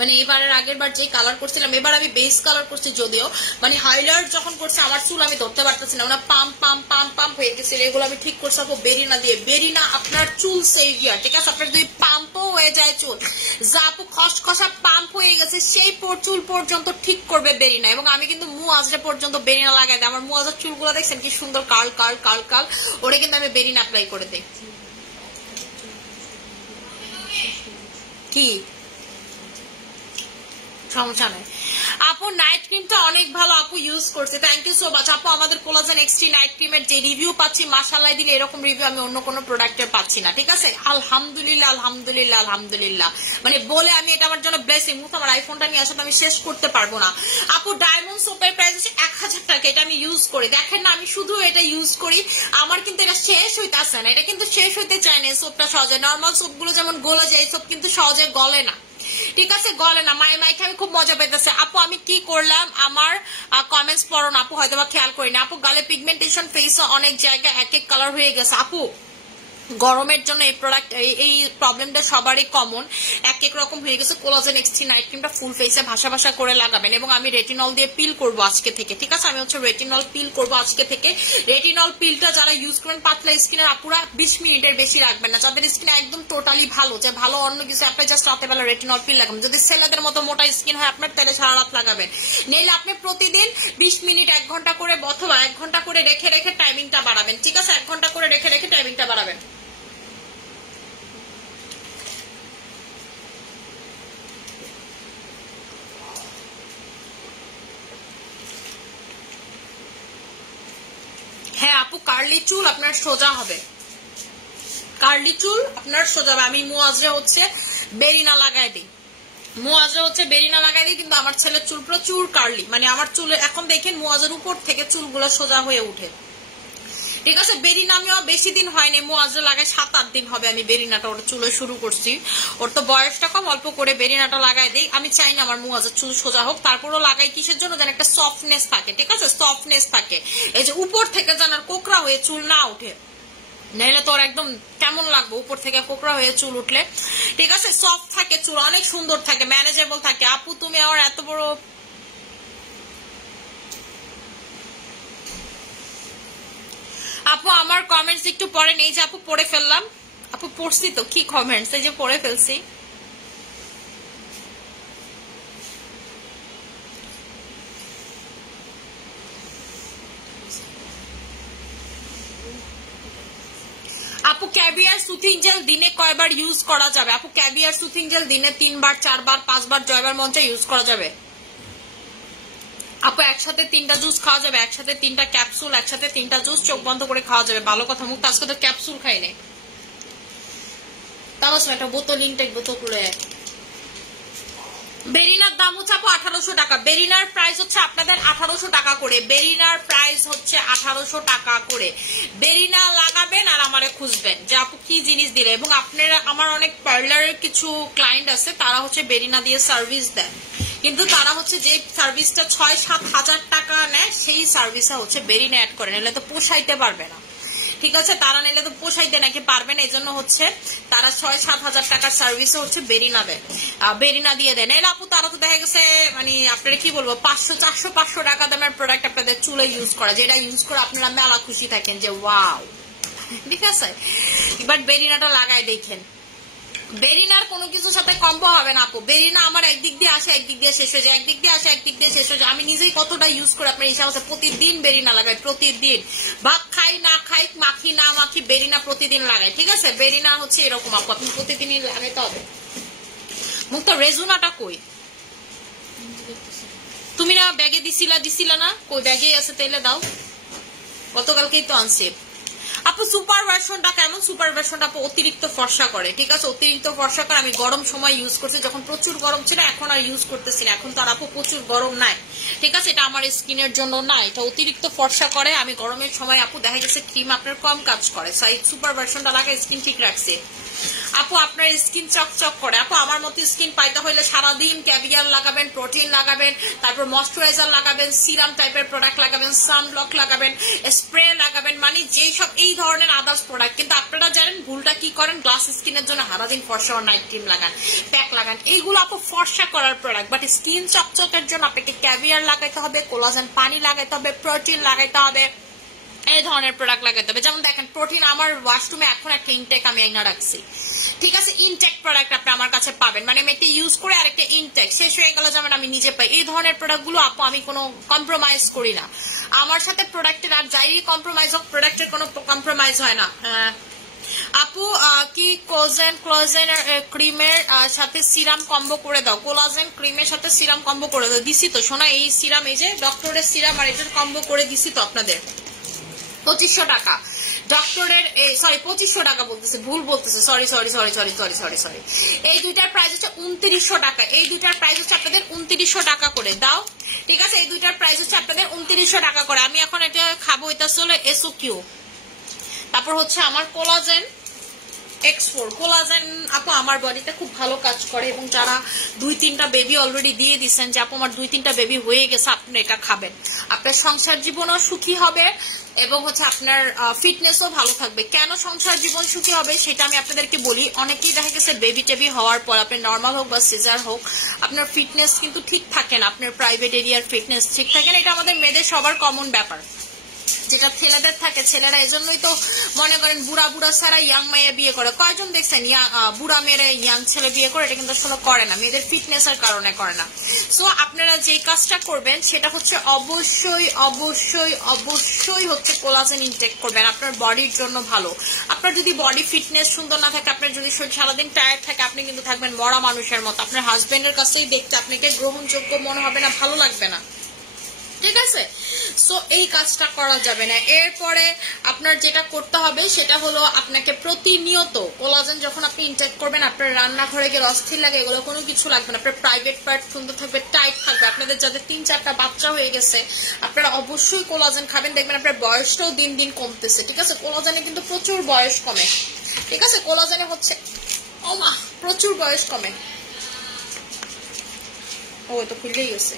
মানে এবারের আগের বার যে কালার করছিলাম, এবার আমি বেস কালার করছি, যদিও মানে হাইলাইট যখন করছি আমার চুল আমি ধরতে পারতেছি না, ওনা পাম্প পাম্প পাম্প পাম্প হয়ে গেছে। এগুলো আমি ঠিক করছি আপু বেরিনা দিয়ে। বেরিনা আপনার চুল সেভিয়ার। ঠিক আছে, আপনার যদি পাম্পও হয়ে যায় চুল, যা আপু খসখসা পাম্প হয়ে গেছে, সেই চুল পর্যন্ত ঠিক করবে বেরিনা। এবং আমি কিন্তু মুয়াজরা পর্যন্ত বেরিনা লাগাই দিই। আমার মুয়াজের চুলগুলো দেখছেন কি সুন্দর কাল কাল কাল কাল, ওরে কিন্তু আমি বেরিনা অ্যাপ্লাই করে দিই। কি সমস্যা নাই আপু, নাইট ক্রিমটা অনেক ভালো আপু, ইউজ করছে, থ্যাংক ইউ সো মাচ আপু। আমাদের কোলাজেন এক্সটি নাইট ক্রিমের যে রিভিউ পাচ্ছি, মাশাআল্লাহ দিলে এরকম রিভিউ আমি অন্য কোনো প্রোডাক্টের পাচ্ছি না। ঠিক আছে, আলহামদুলিল্লাহ আলহামদুলিল্লাহ আলহামদুলিল্লাহ, মানে বলে আমি এটা আমার জন্য ব্লেসিং। আমার আইফোনটা নিয়ে আসলে আমি শেষ করতে পারবো না আপু। ডায়মন্ড সোপের প্রাইস হচ্ছে 1000 টাকা, এটা আমি ইউজ করি। দেখেন না, আমি শুধু এটা ইউজ করি, আমার কিন্তু এটা শেষ হইতে আসে না, এটা কিন্তু শেষ হইতে চায় না। সোপটা সহজে, নর্মাল সোপগুলো যেমন গলে যায়, এই সোপ কিন্তু সহজে গলে না। ঠিক আছে, গলে না। মাইকে আমি খুব মজা পাইতেছে আপু। আমি কি করলাম, আমার কমেন্টস পড়ো না আপু, হয়তো বা খেয়াল করি না আপু। গালে পিগমেন্টেশন, ফেসে অনেক জায়গায় এক এক কালার হয়ে গেছে আপু। গরমের জন্য এই প্রোডাক্ট, এই প্রবলেমটা সবারই কমন, এক এক রকম হয়ে গেছে। কোলাজেন এক্সটি নাইট ক্রিমটা ফুল ফেসে ভাসা ভাসা করে লাগাবেন। এবং আমি রেটিনল দিয়ে পিল করবো আজকে থেকে। ঠিক আছে, আমি হচ্ছে রেটিনল পিল করবো আজকে থেকে। রেটিনল পিলটা যারা ইউজ করবেন পাতলা স্কিনের আপুরা 20 মিনিটের বেশি রাখবেন না। যাদের স্কিন একদম টোটালি ভালো, যে ভালো অন্য কিছু আপনি জাস্ট রাতেবেলা রেটিনল পিল লাগাবেন। যদি ছেলেদের মতো মোটা স্কিন হয় আপনার, তাহলে সারা রাত লাগাবেন। নেইলে আপনি প্রতিদিন 20 মিনিট 1 ঘন্টা করে, অথবা 1 ঘন্টা করে রেখে রেখে টাইমিংটা বাড়াবেন। ঠিক আছে, 1 ঘন্টা করে রেখে রেখে টাইমিংটা বাড়াবেন। হ্যাঁ আপু, কার্লি চুল আপনার সোজা হবে, কার্লি চুল আপনার সোজা হবে। আমি মুয়াজরা হচ্ছে বেরিনা লাগাই দিই, মুয়াজরা হচ্ছে বেরিনা লাগাই দিই, কিন্তু আমার ছেলের চুল প্রচুর কার্লি, মানে আমার চুল এখন দেখেন মুয়াজের উপর থেকে চুলগুলো সোজা হয়ে উঠে। ঠিক আছে, বেরিনা আমিও বেশি দিন হয়নি, মুয়াজরা লাগাই 7-8 দিন হবে আমি বেরিনাটা ওর চুলে শুরু করছি। ওর তো বয়সটা কম, অল্প করে বেরিনাটা লাগাই দিই। আমি চাই না আমার মুয়াজের চুল সোজা হোক, তারপরও লাগাই কিসের জন্য, যেন একটা সফটনেস থাকে। ঠিক আছে, সফটনেস থাকে, এই যে উপর থেকে যেন কোকড়া হয়ে চুল না উঠে, নাইলে তোর একদম কেমন লাগবে উপর থেকে কোকড়া হয়ে চুল উঠলে। ঠিক আছে, সফট থাকে চুল, অনেক সুন্দর থাকে, ম্যানেজেবল থাকে। আপু তুমি আমার এত বড় আপু, আমার কমেন্টস একটু পরে নেই যে আপু পড়ে ফেললাম। আপু পড়ছি তো, কি কমেন্টস, এই যে পড়ে ফেলছি। আপু ক্যাভিয়ার সুথিং জেল দিনে কয়বার ইউজ করা যাবে? আপু ক্যাভিয়ার সুথিং জেল দিনে 3 বার 4 বার 5 বার জয়বার মঞ্চে ইউজ করা যাবে আপু। একসাথে 3টা জুস খাওয়া যাবে, একসাথে 3টা ক্যাপসুল, একসাথে 3টা জুস চোখ বন্ধ করে খাওয়া যাবে। ভালো কথা, মুখ আজকে তো ক্যাপসুল খাই নাই, তাও একটা বোতল ইনটেক বোতল করে। বেরিনার দাম হচ্ছে আপু 1800 টাকা। বেরিনার প্রাইস হচ্ছে আপনাদের 1800 টাকা করে। বেরিনার প্রাইস হচ্ছে 1800 টাকা করে। বেরিনা লাগাবেন আর আমারে খুঁজবেন যে আপু কি জিনিস দিলে। এবং আপনারা, আমার অনেক পার্লারের কিছু ক্লায়েন্ট আছে, তারা হচ্ছে বেরিনা দিয়ে সার্ভিস দেন। কিন্তু তারা হচ্ছে যে সার্ভিসটা 6-7 হাজার টাকা নেয় সেই সার্ভিসটা হচ্ছে বেরিনা অ্যাড করে নিলে তো পোষাইতে পারবে না, ঠিক আছে, তারা নিলে তো পোষাইতে নাকি পারবে না, এই জন্য হচ্ছে তারা 6-7 হাজার টাকার সার্ভিসে হচ্ছে বেরিনা দেয়, বেরিনা দিয়ে দেয়। নাহলে আপু তারা তো দেখা গেছে মানে আপনারা কি বলবো 500-400-500 টাকা দামের প্রোডাক্ট আপনাদের চুলে ইউজ করা, যেটা ইউজ করে আপনারা মেলা খুশি থাকেন যে ওয়াও, ঠিক আছে, বাট বেরিনাটা লাগাই দেখেন, বেরিনার কোনো কিছুর সাথে কম্বো হবে না আপু। বেরিনা আমার একদিক দিয়ে আসে একদিক দিয়ে শেষ হয়ে যায়, একদিক দিয়ে আসে একদিক দিয়ে শেষ হয়ে যায়। আমি নিজেই কতটা ইউজ করি আপনার হিসাব আছে, প্রতিদিন বেরিনা লাগাই, প্রতিদিন ভাত খাই না খাই মাখি না মাখি বেরিনা প্রতিদিন লাগাই, ঠিক আছে। বেরিনা হচ্ছে এরকম আপু, আপনি প্রতিদিনই লাগাইতে হবে। মুখ তো রেজুনাটা কই, তুমি না ব্যাগে দিছিলা না, কই ব্যাগে আছে তাইলে দাও, গতকালকেই তো আনছি আপু। সুপার ভার্সনটা কেমন? সুপার ভার্সনটা আপু অতিরিক্ত ফর্সা করে, ঠিক আছে, অতিরিক্ত ফর্সা করে। আমি গরম সময় ইউজ করছি, যখন প্রচুর গরম ছিল, এখন আর ইউজ করতেছি না, এখন তো আর আপু প্রচুর গরম নাই, ঠিক আছে, এটা আমার স্কিনের জন্য না, এটা অতিরিক্ত ফর্সা করে। আমি গরমের সময় আপু দেখা গেছে ক্রিম আপনার কম কাজ করে, তাই সুপার ভার্সনটা লাগাই স্কিন ঠিক রাখছে আপু। আপনার স্কিন চকচক করে আপু, আমার মতো স্কিন পাইতে হইলে সারাদিন ক্যাভিয়ার লাগাবেন, প্রোটিন লাগাবেন, তারপর ময়শ্চারাইজার লাগাবেন, সিরাম টাইপের প্রোডাক্ট লাগাবেন, সানব্লক লাগাবেন, স্প্রে লাগাবেন, মানে যেই সব এই ধরনের আদার্স প্রোডাক্ট। কিন্তু আপনারা জানেন ভুলটা কি করেন, গ্লাস স্কিনের জন্য সারাদিন ফর্সা নাইট ক্রিম লাগান, প্যাক লাগান, এইগুলো আপু ফর্সা করার প্রোডাক্ট। বাট স্কিন চকচকের জন্য আপনাকে ক্যাভিয়ার লাগাইতে হবে, কোলাজেন পানি লাগাইতে হবে, প্রোটিন লাগাইতে হবে, এই ধরনের প্রোডাক্ট লাগাইতে হবে। যেমন দেখেন প্রোটিন আমার ওয়াশরুমে এখন একটা ইনটেক আমি এনে রাখছি, ঠিক আছে, ইনটেক প্রোডাক্ট আপনি আমার কাছে পাবেন, মানে আমি একটা ইউজ করে আরেকটা ইনটেক শেষ হয়ে গেল যেমন আমি নিজে পাই। এই ধরনের প্রোডাক্ট গুলো আপু আমি কোনো কম্প্রোমাইজ করি না আমার সাথে প্রোডাক্টের, আর যাই কম্প্রোমাইজ হোক প্রোডাক্টের কোনো কম্প্রোমাইজ হয় না আপু। কি কোলাজেন ক্রিমের সাথে সিরাম কম্বো করে দাও, কোলাজেন ক্রিমের সাথে সিরাম কম্বো করে দাও, দিছি তো শোনা, এই সিরাম এই যে ডক্টরের সিরাম আর এটার কম্বো করে দিছি তো আপনাদের 2500 টাকা ডক্টরের, সরি 2500 টাকা বলতেছে, ভুল বলতেছে, সরি এই দুইটার প্রাইস হচ্ছে 2900 টাকা, এই দুইটার প্রাইস হচ্ছে আপনাদের 2900 টাকা করে দাও, ঠিক আছে, এই দুইটার প্রাইস হচ্ছে আপনাদের 2900 টাকা করে। আমি এখন এটা খাবো, এটা হলো এসওকিউ, তারপর হচ্ছে আমার কোলাজেন X4 কোলাজেন আপু আমার বডিতে খুব ভালো কাজ করে, এবং যারা 2-3টা বেবি অলরেডি দিয়ে দিচ্ছেন যে আপু আমার 2-3টা বেবি হয়ে গেছে, আপনি এটা খাবেন, আপনার সংসার জীবনও সুখী হবে এবং হচ্ছে আপনার ফিটনেসও ভালো থাকবে। কেন সংসার জীবন সুখী হবে সেটা আমি আপনাদেরকে বলি। অনেকেই দেখা গেছে বেবি টেবি হওয়ার পর আপনার নর্মাল হোক বা সিজার হোক আপনার ফিটনেস কিন্তু ঠিক থাকে না, আপনার প্রাইভেট এরিয়ার ফিটনেস ঠিক থাকে না, এটা আমাদের মেয়েদের সবার কমন ব্যাপার, যেটা ছেলেদের থাকে। ছেলেরা এজন্যই তো মনে করেন বুড়া ছাড়া ইয়াং মেয়ে বিয়ে করে, কয়জন দেখছেন বুড়া মেয়েরা ইয়াং ছেলে বিয়ে করে, এটা কিন্তু আসলে করে না, মেয়েদের ফিটনেস এর কারণে করে না। সো আপনারা যে কাজটা করবেন সেটা হচ্ছে অবশ্যই হচ্ছে কোলাজেন ইনটেক করবেন, আপনার বডির জন্য ভালো। আপনার যদি বডি ফিটনেস সুন্দর না থাকে, আপনার যদি সারাদিন টায়ার্ড থাকে, আপনি কিন্তু থাকবেন মরা মানুষের মতো, আপনার হাজবেন্ডের কাছেই দেখতে আপনাকে গ্রহণযোগ্য মনে হবে না, ভালো লাগবে না, ঠিক আছে। সো এই কাজটা করা যাবে না। এরপরে আপনার যেটা করতে হবে সেটা হলো আপনাকে প্রতিনিয়ত কোলাজেন যখন আপনি ইনটেক করবেন, আপনার রান্নাঘরে গিয়ে অস্থির লাগে, এগুলো কোনো কিছু লাগবে না, আপনার প্রাইভেট পার্ট সুন্দর থাকবে, টাইট থাকবে। আপনাদের যাদের 3-4টা বাচ্চা হয়ে গেছে আপনারা অবশ্যই কোলাজেন খাবেন, দেখবেন আপনার বয়সটাও দিন দিন কমতেছে, ঠিক আছে। কোলাজেনে কিন্তু প্রচুর বয়স কমে, ঠিক আছে, কোলাজেনে হচ্ছে প্রচুর বয়স কমে। ও তো খুললেই গেছে।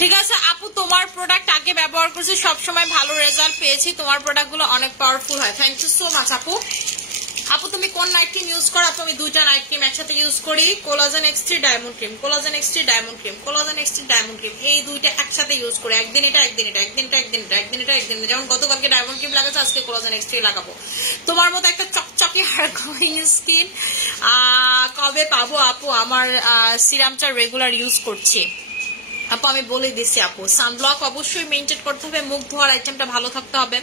ঠিক আছে আপু, তোমার প্রোডাক্ট আগে ব্যবহার করছি, সবসময় ভালো রেজাল্ট পেয়েছি, তোমার প্রোডাক্ট গুলো অনেক পাওয়ারফুল হয়। থ্যাংক ইউ সো মাচ আপু। আপু তুমি কোন নাইট ক্রিম ইউজ করো? আপু আমি 2টা নাইট ক্রিম একসাথে ইউজ করি, collagen X3 diamond cream, collagen X3 diamond cream, collagen X3 diamond cream, এই 2টা একসাথে ইউজ করি, একদিন এটা একদিন এটা, একদিন এটা একদিন এটা, একদিন এটা একদিন, যেমন গতকালকে ডায়মন্ড ক্রিম লাগাচ্ছে, আজকে কোলাজেন X3 লাগাবো। তোমার মতো একটা চকচকে হেয়ার গ্লোয়িং স্কিন কবে পাবো আপু? আমার সিরামটা রেগুলার ইউজ করছি আপু, আমি বলে দিচ্ছি আপু। সানব্লক অবশ্যই মেনটেন করতে হবে, মুখ ধোয়ার আইটেমটা ভালো থাকতে হবে,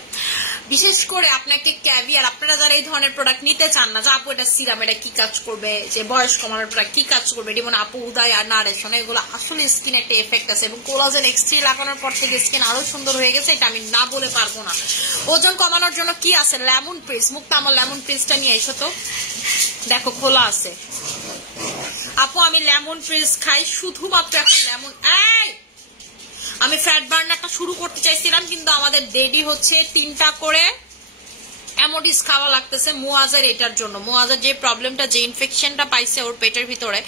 বিশেষ করে আপনাকে ক্যাভিয়ার, আপনারা যারা এই ধরনের প্রোডাক্ট নিতে চান না যে আপু এটা সিরাম, এটা কি কাজ করবে, যে বয়স কমানোর প্রোডাক্ট কি কাজ করবে, যেমন আপু উদয় আর নারেশন, এগুলো আসলে স্কিনে একটা এফেক্ট আছে এবং কোলাজেন X3 লাগানোর পর থেকে স্কিন আরো সুন্দর হয়ে গেছে, এটা আমি না বলে পারবো না। ওজন কমানোর জন্য কি আছে, লেমন প্রিস। মুক্তা আমার লেমন প্রিসটা নিয়ে এসো তো, দেখো খোলা আছে। আপু আমি লেমন প্রিস খাই শুধুমাত্র এখন লেমন। আমি ফ্যাট বার্নারটা শুরু করতে চাইছিলাম কিন্তু আমাদের দেরি হচ্ছে, 3টা করে অ্যামোডিস খাওয়া লাগতেছে মুয়াজের এটার জন্য। মুয়াজের যে প্রবলেমটা, যে ইনফেকশনটা পাইছে ওর পেটের ভিতরে,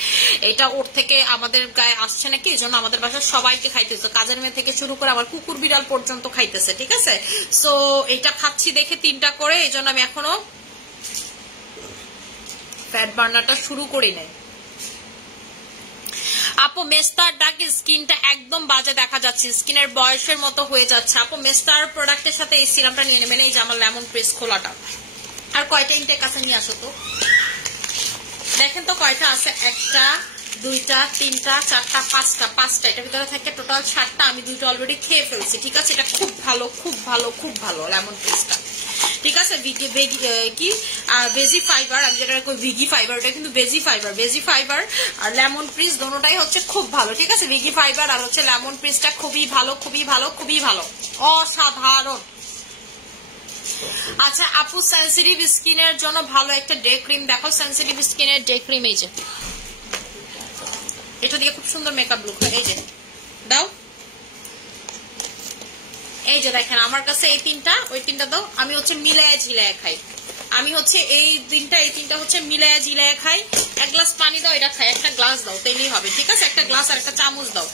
এটা ওর থেকে আমাদের গায়ে আসছে নাকি, এই জন্য আমাদের বাসায় সবাইকে খাইতেছে, কাজের মেয়ে থেকে শুরু করে আমার কুকুর বিড়াল পর্যন্ত খাইতেছে, ঠিক আছে। সো এটা খাচ্ছি দেখে 3টা করে, এই জন্য আমি এখনো ফ্যাট বার্নারটা শুরু করি নাই। আপু মেস্টার ডাকে স্কিনটা একদম বাজে দেখা যাচ্ছে, স্কিনের বয়সের মতো হয়ে যাচ্ছে। আপু মেস্টার প্রোডাক্টের সাথে এই সিরামটা নিয়ে নেবেন, এই যে আমার লেমন প্রেস খোলাটা। আর কয়টা ইনটেক কাছে নিয়ে আসো তো, দেখেন তো কয়টা আছে, 1টা 2টা 3টা 4টা 5টা, এটার ভিতরে থাকে টোটাল 7টা। আমি 2টা অলরেডি খেয়ে ফেলছি, ঠিক আছে। এটা খুব ভালো, খুব ভালো, খুব ভালো লেমন প্রেসটা, ঠিক আছে। কি বেজি ফাইবার, আমি যেটা ভিগি ফাইবার, ওটা কিন্তু বেজি ফাইবার। বেজি ফাইবার আর লেমন প্রিস দোনোটাই হচ্ছে খুব ভালো, ঠিক আছে। ভিগি ফাইবার আর হচ্ছে লেমন প্রিসটা খুবই ভালো, খুবই ভালো, খুবই ভালো, অসাধারণ। আচ্ছা আপু সেনসিটিভ স্কিনের জন্য ভালো একটা ডে ক্রিম দেখো, সেনসিটিভ স্কিনের ডে ক্রিম, এই যে এটা দিয়ে খুব সুন্দর মেকআপ লুক হয়, এই যে দাও, এই যে দেখেন আমার কাছে এই 3টা, ওই 3টা দাও। আমি হচ্ছে মিলায়া ঝিলায়া খাই, আমি হচ্ছে এই 3টা হচ্ছে মিলায়া ঝিলায়া খাই। 1 গ্লাস পানি দাও, এটা খাই, 1টা গ্লাস দাও, তাইলেই হবে, ঠিক আছে। 1টা গ্লাস আর 1টা চামচ দাও।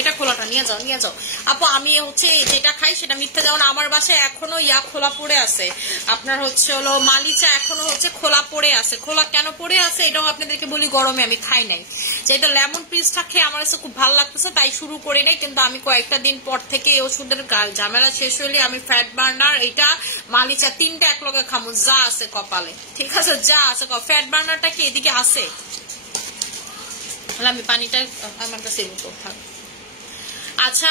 এটা খোলাটা নিয়ে যাও, নিয়ে যাও আপু। আমি হচ্ছে যেটা খাই সেটা মিথ্যা, যেমন আমার বাসায় এখনো খোলা পড়ে আছে, আপনার হচ্ছে হলো মালিচা এখনো হচ্ছে খোলা পড়ে আছে। খোলা কেন পড়ে আছে এটাও আপনাদেরকে বলি, গরমে আমি খাই নাই, যে এটা লেমন প্রিসটা খেয়ে আমার কাছে খুব ভালো লাগতেছে তাই শুরু করি নাই। কিন্তু আমি কয়েকটা দিন পর থেকে এই ওষুধের ঝামেলা শেষ হইলে আমি ফ্যাট বার্নার, এটা মালিচা 3টা একলগে খামু, যা আছে কপালে, ঠিক আছে, যা আছে। ফ্যাট বার্নারটা কি এদিকে আছে? আমি পানিটা আমার কাছে থাক। আচ্ছা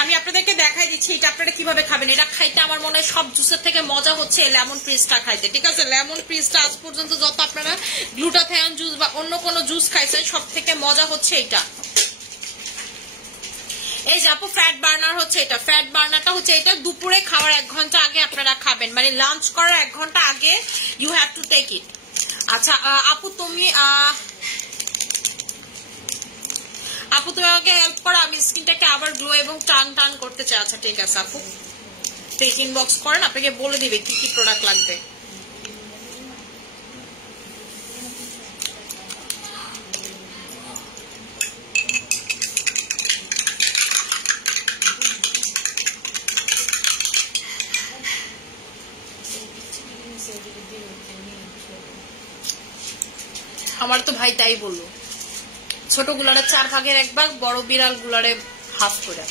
আমি আপনাদেরকে দেখাই দিচ্ছি এটা আপনারা কিভাবে খাবেন। এটা খাইতে আমার মনে হয় সব জুসের থেকে মজা হচ্ছে লেমন প্রিসটা খাইতে, ঠিক আছে। লেমন প্রিসটা আজ পর্যন্ত যত আপনারা গ্লুটাথায়ন জুস বা অন্য কোনো জুস খাইছেন সব থেকে মজা হচ্ছে এটা। এই যে আপু ফ্যাট বার্নার হচ্ছে এটা, ফ্যাট বার্নারটা হচ্ছে এটা দুপুরে খাওয়ার 1 ঘন্টা আগে আপনারা খাবেন, মানে লাঞ্চ করার 1 ঘন্টা আগে you have to take it. আচ্ছা আপু তুমি আমাকে হেল্প করো, আমি স্কিনটাকে আবার গ্লো এবং টান করতে চাই। আচ্ছা ঠিক আছে আপু, পেক ইনবক্স করেন, আপনাকে বলে দিবে কি কি প্রোডাক্ট লাগবে। আমার তো ভাই তাই বললো, ছোট গুলারে 4 ভাগের 1 ভাগ, বড় বিড়াল গুলারে হাফ করে।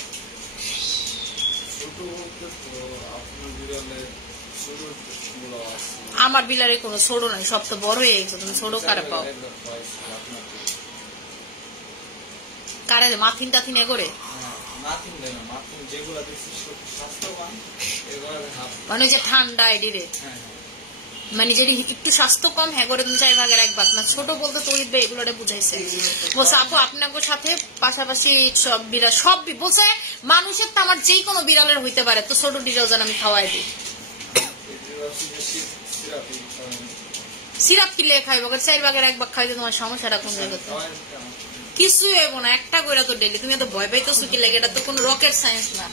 আমার বিলারে কোনো ছোট নাই, সব তো বড় হয়ে গেছে, তুমি ছোট কারে পাও? কারে মাথিন টাথিন এ করে, মানে যে ঠান্ডা এডিরে, মানে যেটি একটু স্বাস্থ্য কম হ্যাঁ করে তুমি 4 ভাগের 1 ভাগ না। ছোট বলতে তরিত ভাই এগুলোরে বুঝাইছে, বলছে আপু আপনার সাথে পাশাপাশি সব বিড়াল, সব বলছে মানুষের তো আমার যেই কোনো বিড়ালের হইতে পারে, তো ছোট বিড়াল যেন আমি খাওয়াই দিই। সিরাপ কিলে খাইব, 4 ভাগের 1 ভাগ খাইতে তোমার সমস্যাটা কোন জায়গাতে? কিছুই হইব না, একটা করে তো ডেলি। তুমি এত ভয় পাইতেছো কি লাগে? এটা তো কোনো রকেট সায়েন্স না।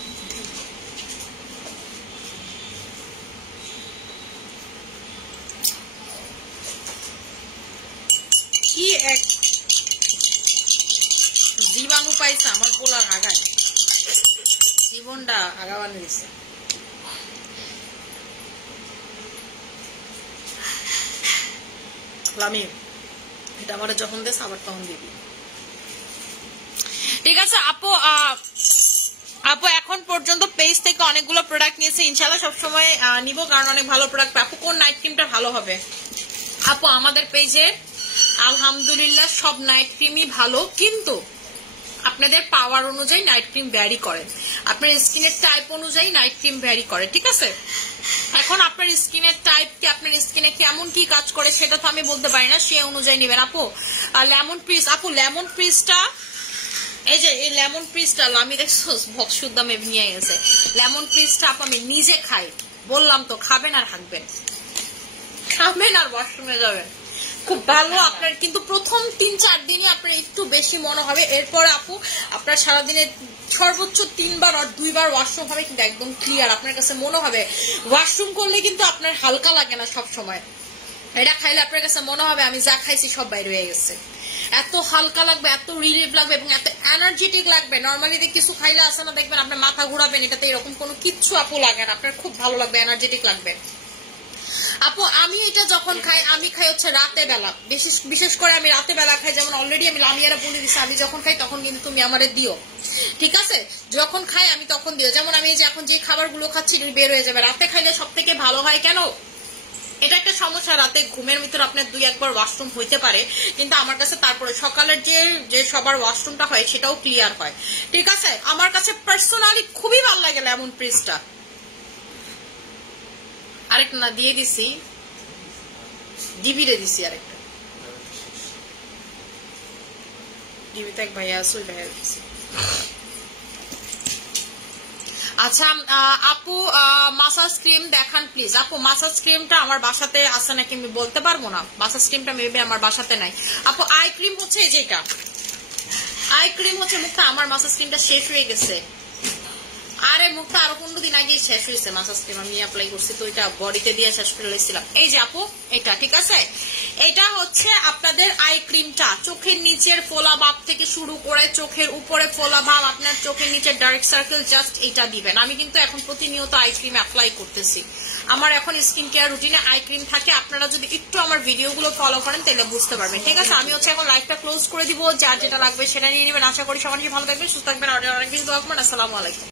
কি এক জীবাণু পাইছে আমার পোলার আগায়, জীবনটা আগা বানিয়ে দিচ্ছে। আমি এটা আমার যখন দেশ আবার তখন দিবি, ঠিক আছে আপু। আপু এখন পর্যন্ত পেজ থেকে অনেকগুলো প্রোডাক্ট নিয়েছে, ইনশাল্লাহ সবসময় নিব, কারণ অনেক ভালো প্রোডাক্ট। আপু কোন নাইট ক্রিমটা ভালো হবে? আপু আমাদের পেজে আলহামদুলিল্লাহ সব নাইট ক্রিমই ভালো, কিন্তু আপনাদের পাওয়ার অনুযায়ী নাইট ক্রিম ভ্যারি করে। আপনার স্কিনের টাইপ অনুযায়ী নাইট ক্রিম ভ্যারি করে, ঠিক আছে? এখন আপনার স্কিনের টাইপ কি, আপনার স্কিনে কেমন কি কাজ করে সেটা তো আমি বলতে পারি না, সে অনুযায়ী নেবেন আপু। লেমন পিস আপু, লেমন পিসটা এই যে এই লেমন পিসটা আমি দেখছো বক্সুর দামে নিয়ে গেছে। লেমন পিসটা আপু আমি নিজে খাই, বললাম তো খাবেন আর হাঁকবেন, খাবেন আর ওয়াশরুমে যাবেন, খুব ভালো আপনার। কিন্তু প্রথম 3-4 দিনই আপনার একটু বেশি মনে হবে, এরপরে আপু আপনার সারাদিনে সর্বোচ্চ 3 বার আর 2 বার ওয়াশরুম হবে, কিন্তু একদম ক্লিয়ার আপনার কাছে মনে হবে। ওয়াশরুম করলে কিন্তু আপনার হালকা লাগে না সব সময়, এটা খাইলে আপনার কাছে মনে হবে আমি যা খাইছি সব বাইরে হয়ে গেছে, এত হালকা লাগবে, এত রিলিফ লাগবে এবং এত এনার্জেটিক লাগবে। নর্মালি কিছু খাইলে আসে না দেখবেন আপনার মাথা ঘুরাবেন, এটাতে এরকম কোনো কিচ্ছু আপু লাগে না, আপনার খুব ভালো লাগবে, এনার্জেটিক লাগবে আপু। আমি এটা যখন খাই, আমি খাই হচ্ছে রাতে বেলা, বিশেষ করে আমি রাতে বেলা খাই। যেমন অলরেডি আমি লামিয়ারা বলে দিচ্ছি, আমি যখন খাই তখন কিন্তু তুমি আমারে দিও, ঠিক আছে? যখন খাই আমি তখন দিও। যেমন আমি যে এখন যে খাবারগুলো খাচ্ছি বের হয়ে যাবে, রাতে খাইলে সব থেকে ভালো হয়। কেন? এটা একটা সমস্যা, রাতে ঘুমের ভিতর আপনার 2-1 বার ওয়াশরুম হইতে পারে, কিন্তু আমার কাছে তারপরে সকালের যে সবার ওয়াশরুমটা হয় সেটাও ক্লিয়ার হয়, ঠিক আছে? আমার কাছে পার্সোনালি খুবই ভালো লাগে লেমন পিসটা। আরেকটা না দিয়ে দিছি, ডিবিরে দিছি আরেকটা, ডিবিতে এক ভাইয়া আছে, ওই ভাইয়া দিছি। আচ্ছা আপু মাসাজ ক্রিম দেখান প্লিজ। আপু মাসাজ ক্রিমটা আমার বাসাতে আছে নাকি আমি বলতে পারবো না, মাসাজ ক্রিমটা মেবি আমার বাসাতে নাই। আপু আই ক্রিম হচ্ছে এই যেটা আই ক্রিম হচ্ছে মুখটা, আমার মাসাজ ক্রিমটা শেষ হয়ে গেছে। আরে মুখটা আরো 15 দিন আগে শেষ হয়েছে মাসাজ ক্রিম, আমি অ্যাপ্লাই করছি তো এটা বডিতে দিয়ে শেষ করে লেছিলাম। এই যে আপু এটা, ঠিক আছে? এটা হচ্ছে আপনাদের আই ক্রিমটা, চোখের নিচের ফোলা ভাব থেকে শুরু করে চোখের উপরে ফোলা ভাব, আপনার চোখের নিচে ডার্ক সার্কেল, জাস্ট এটা দিবেন। আমি কিন্তু এখন প্রতিনিয়ত আই ক্রিম অ্যাপ্লাই করতেছি, আমার এখন স্কিন কেয়ার রুটিনে আই ক্রিম থাকে। আপনারা যদি একটু আমার ভিডিওগুলো ফলো করেন তাহলে বুঝতে পারবেন, ঠিক আছে? আমি হচ্ছে এখন লাইভটা ক্লোজ করে দিব, যার যেটা লাগবে সেটা নিয়ে নেবেন। আশা করি সবাই ভালো থাকবেন, সুস্থ থাকবেন, অনেক বেশি দোয়া করবেন। আসসালামু আলাইকুম।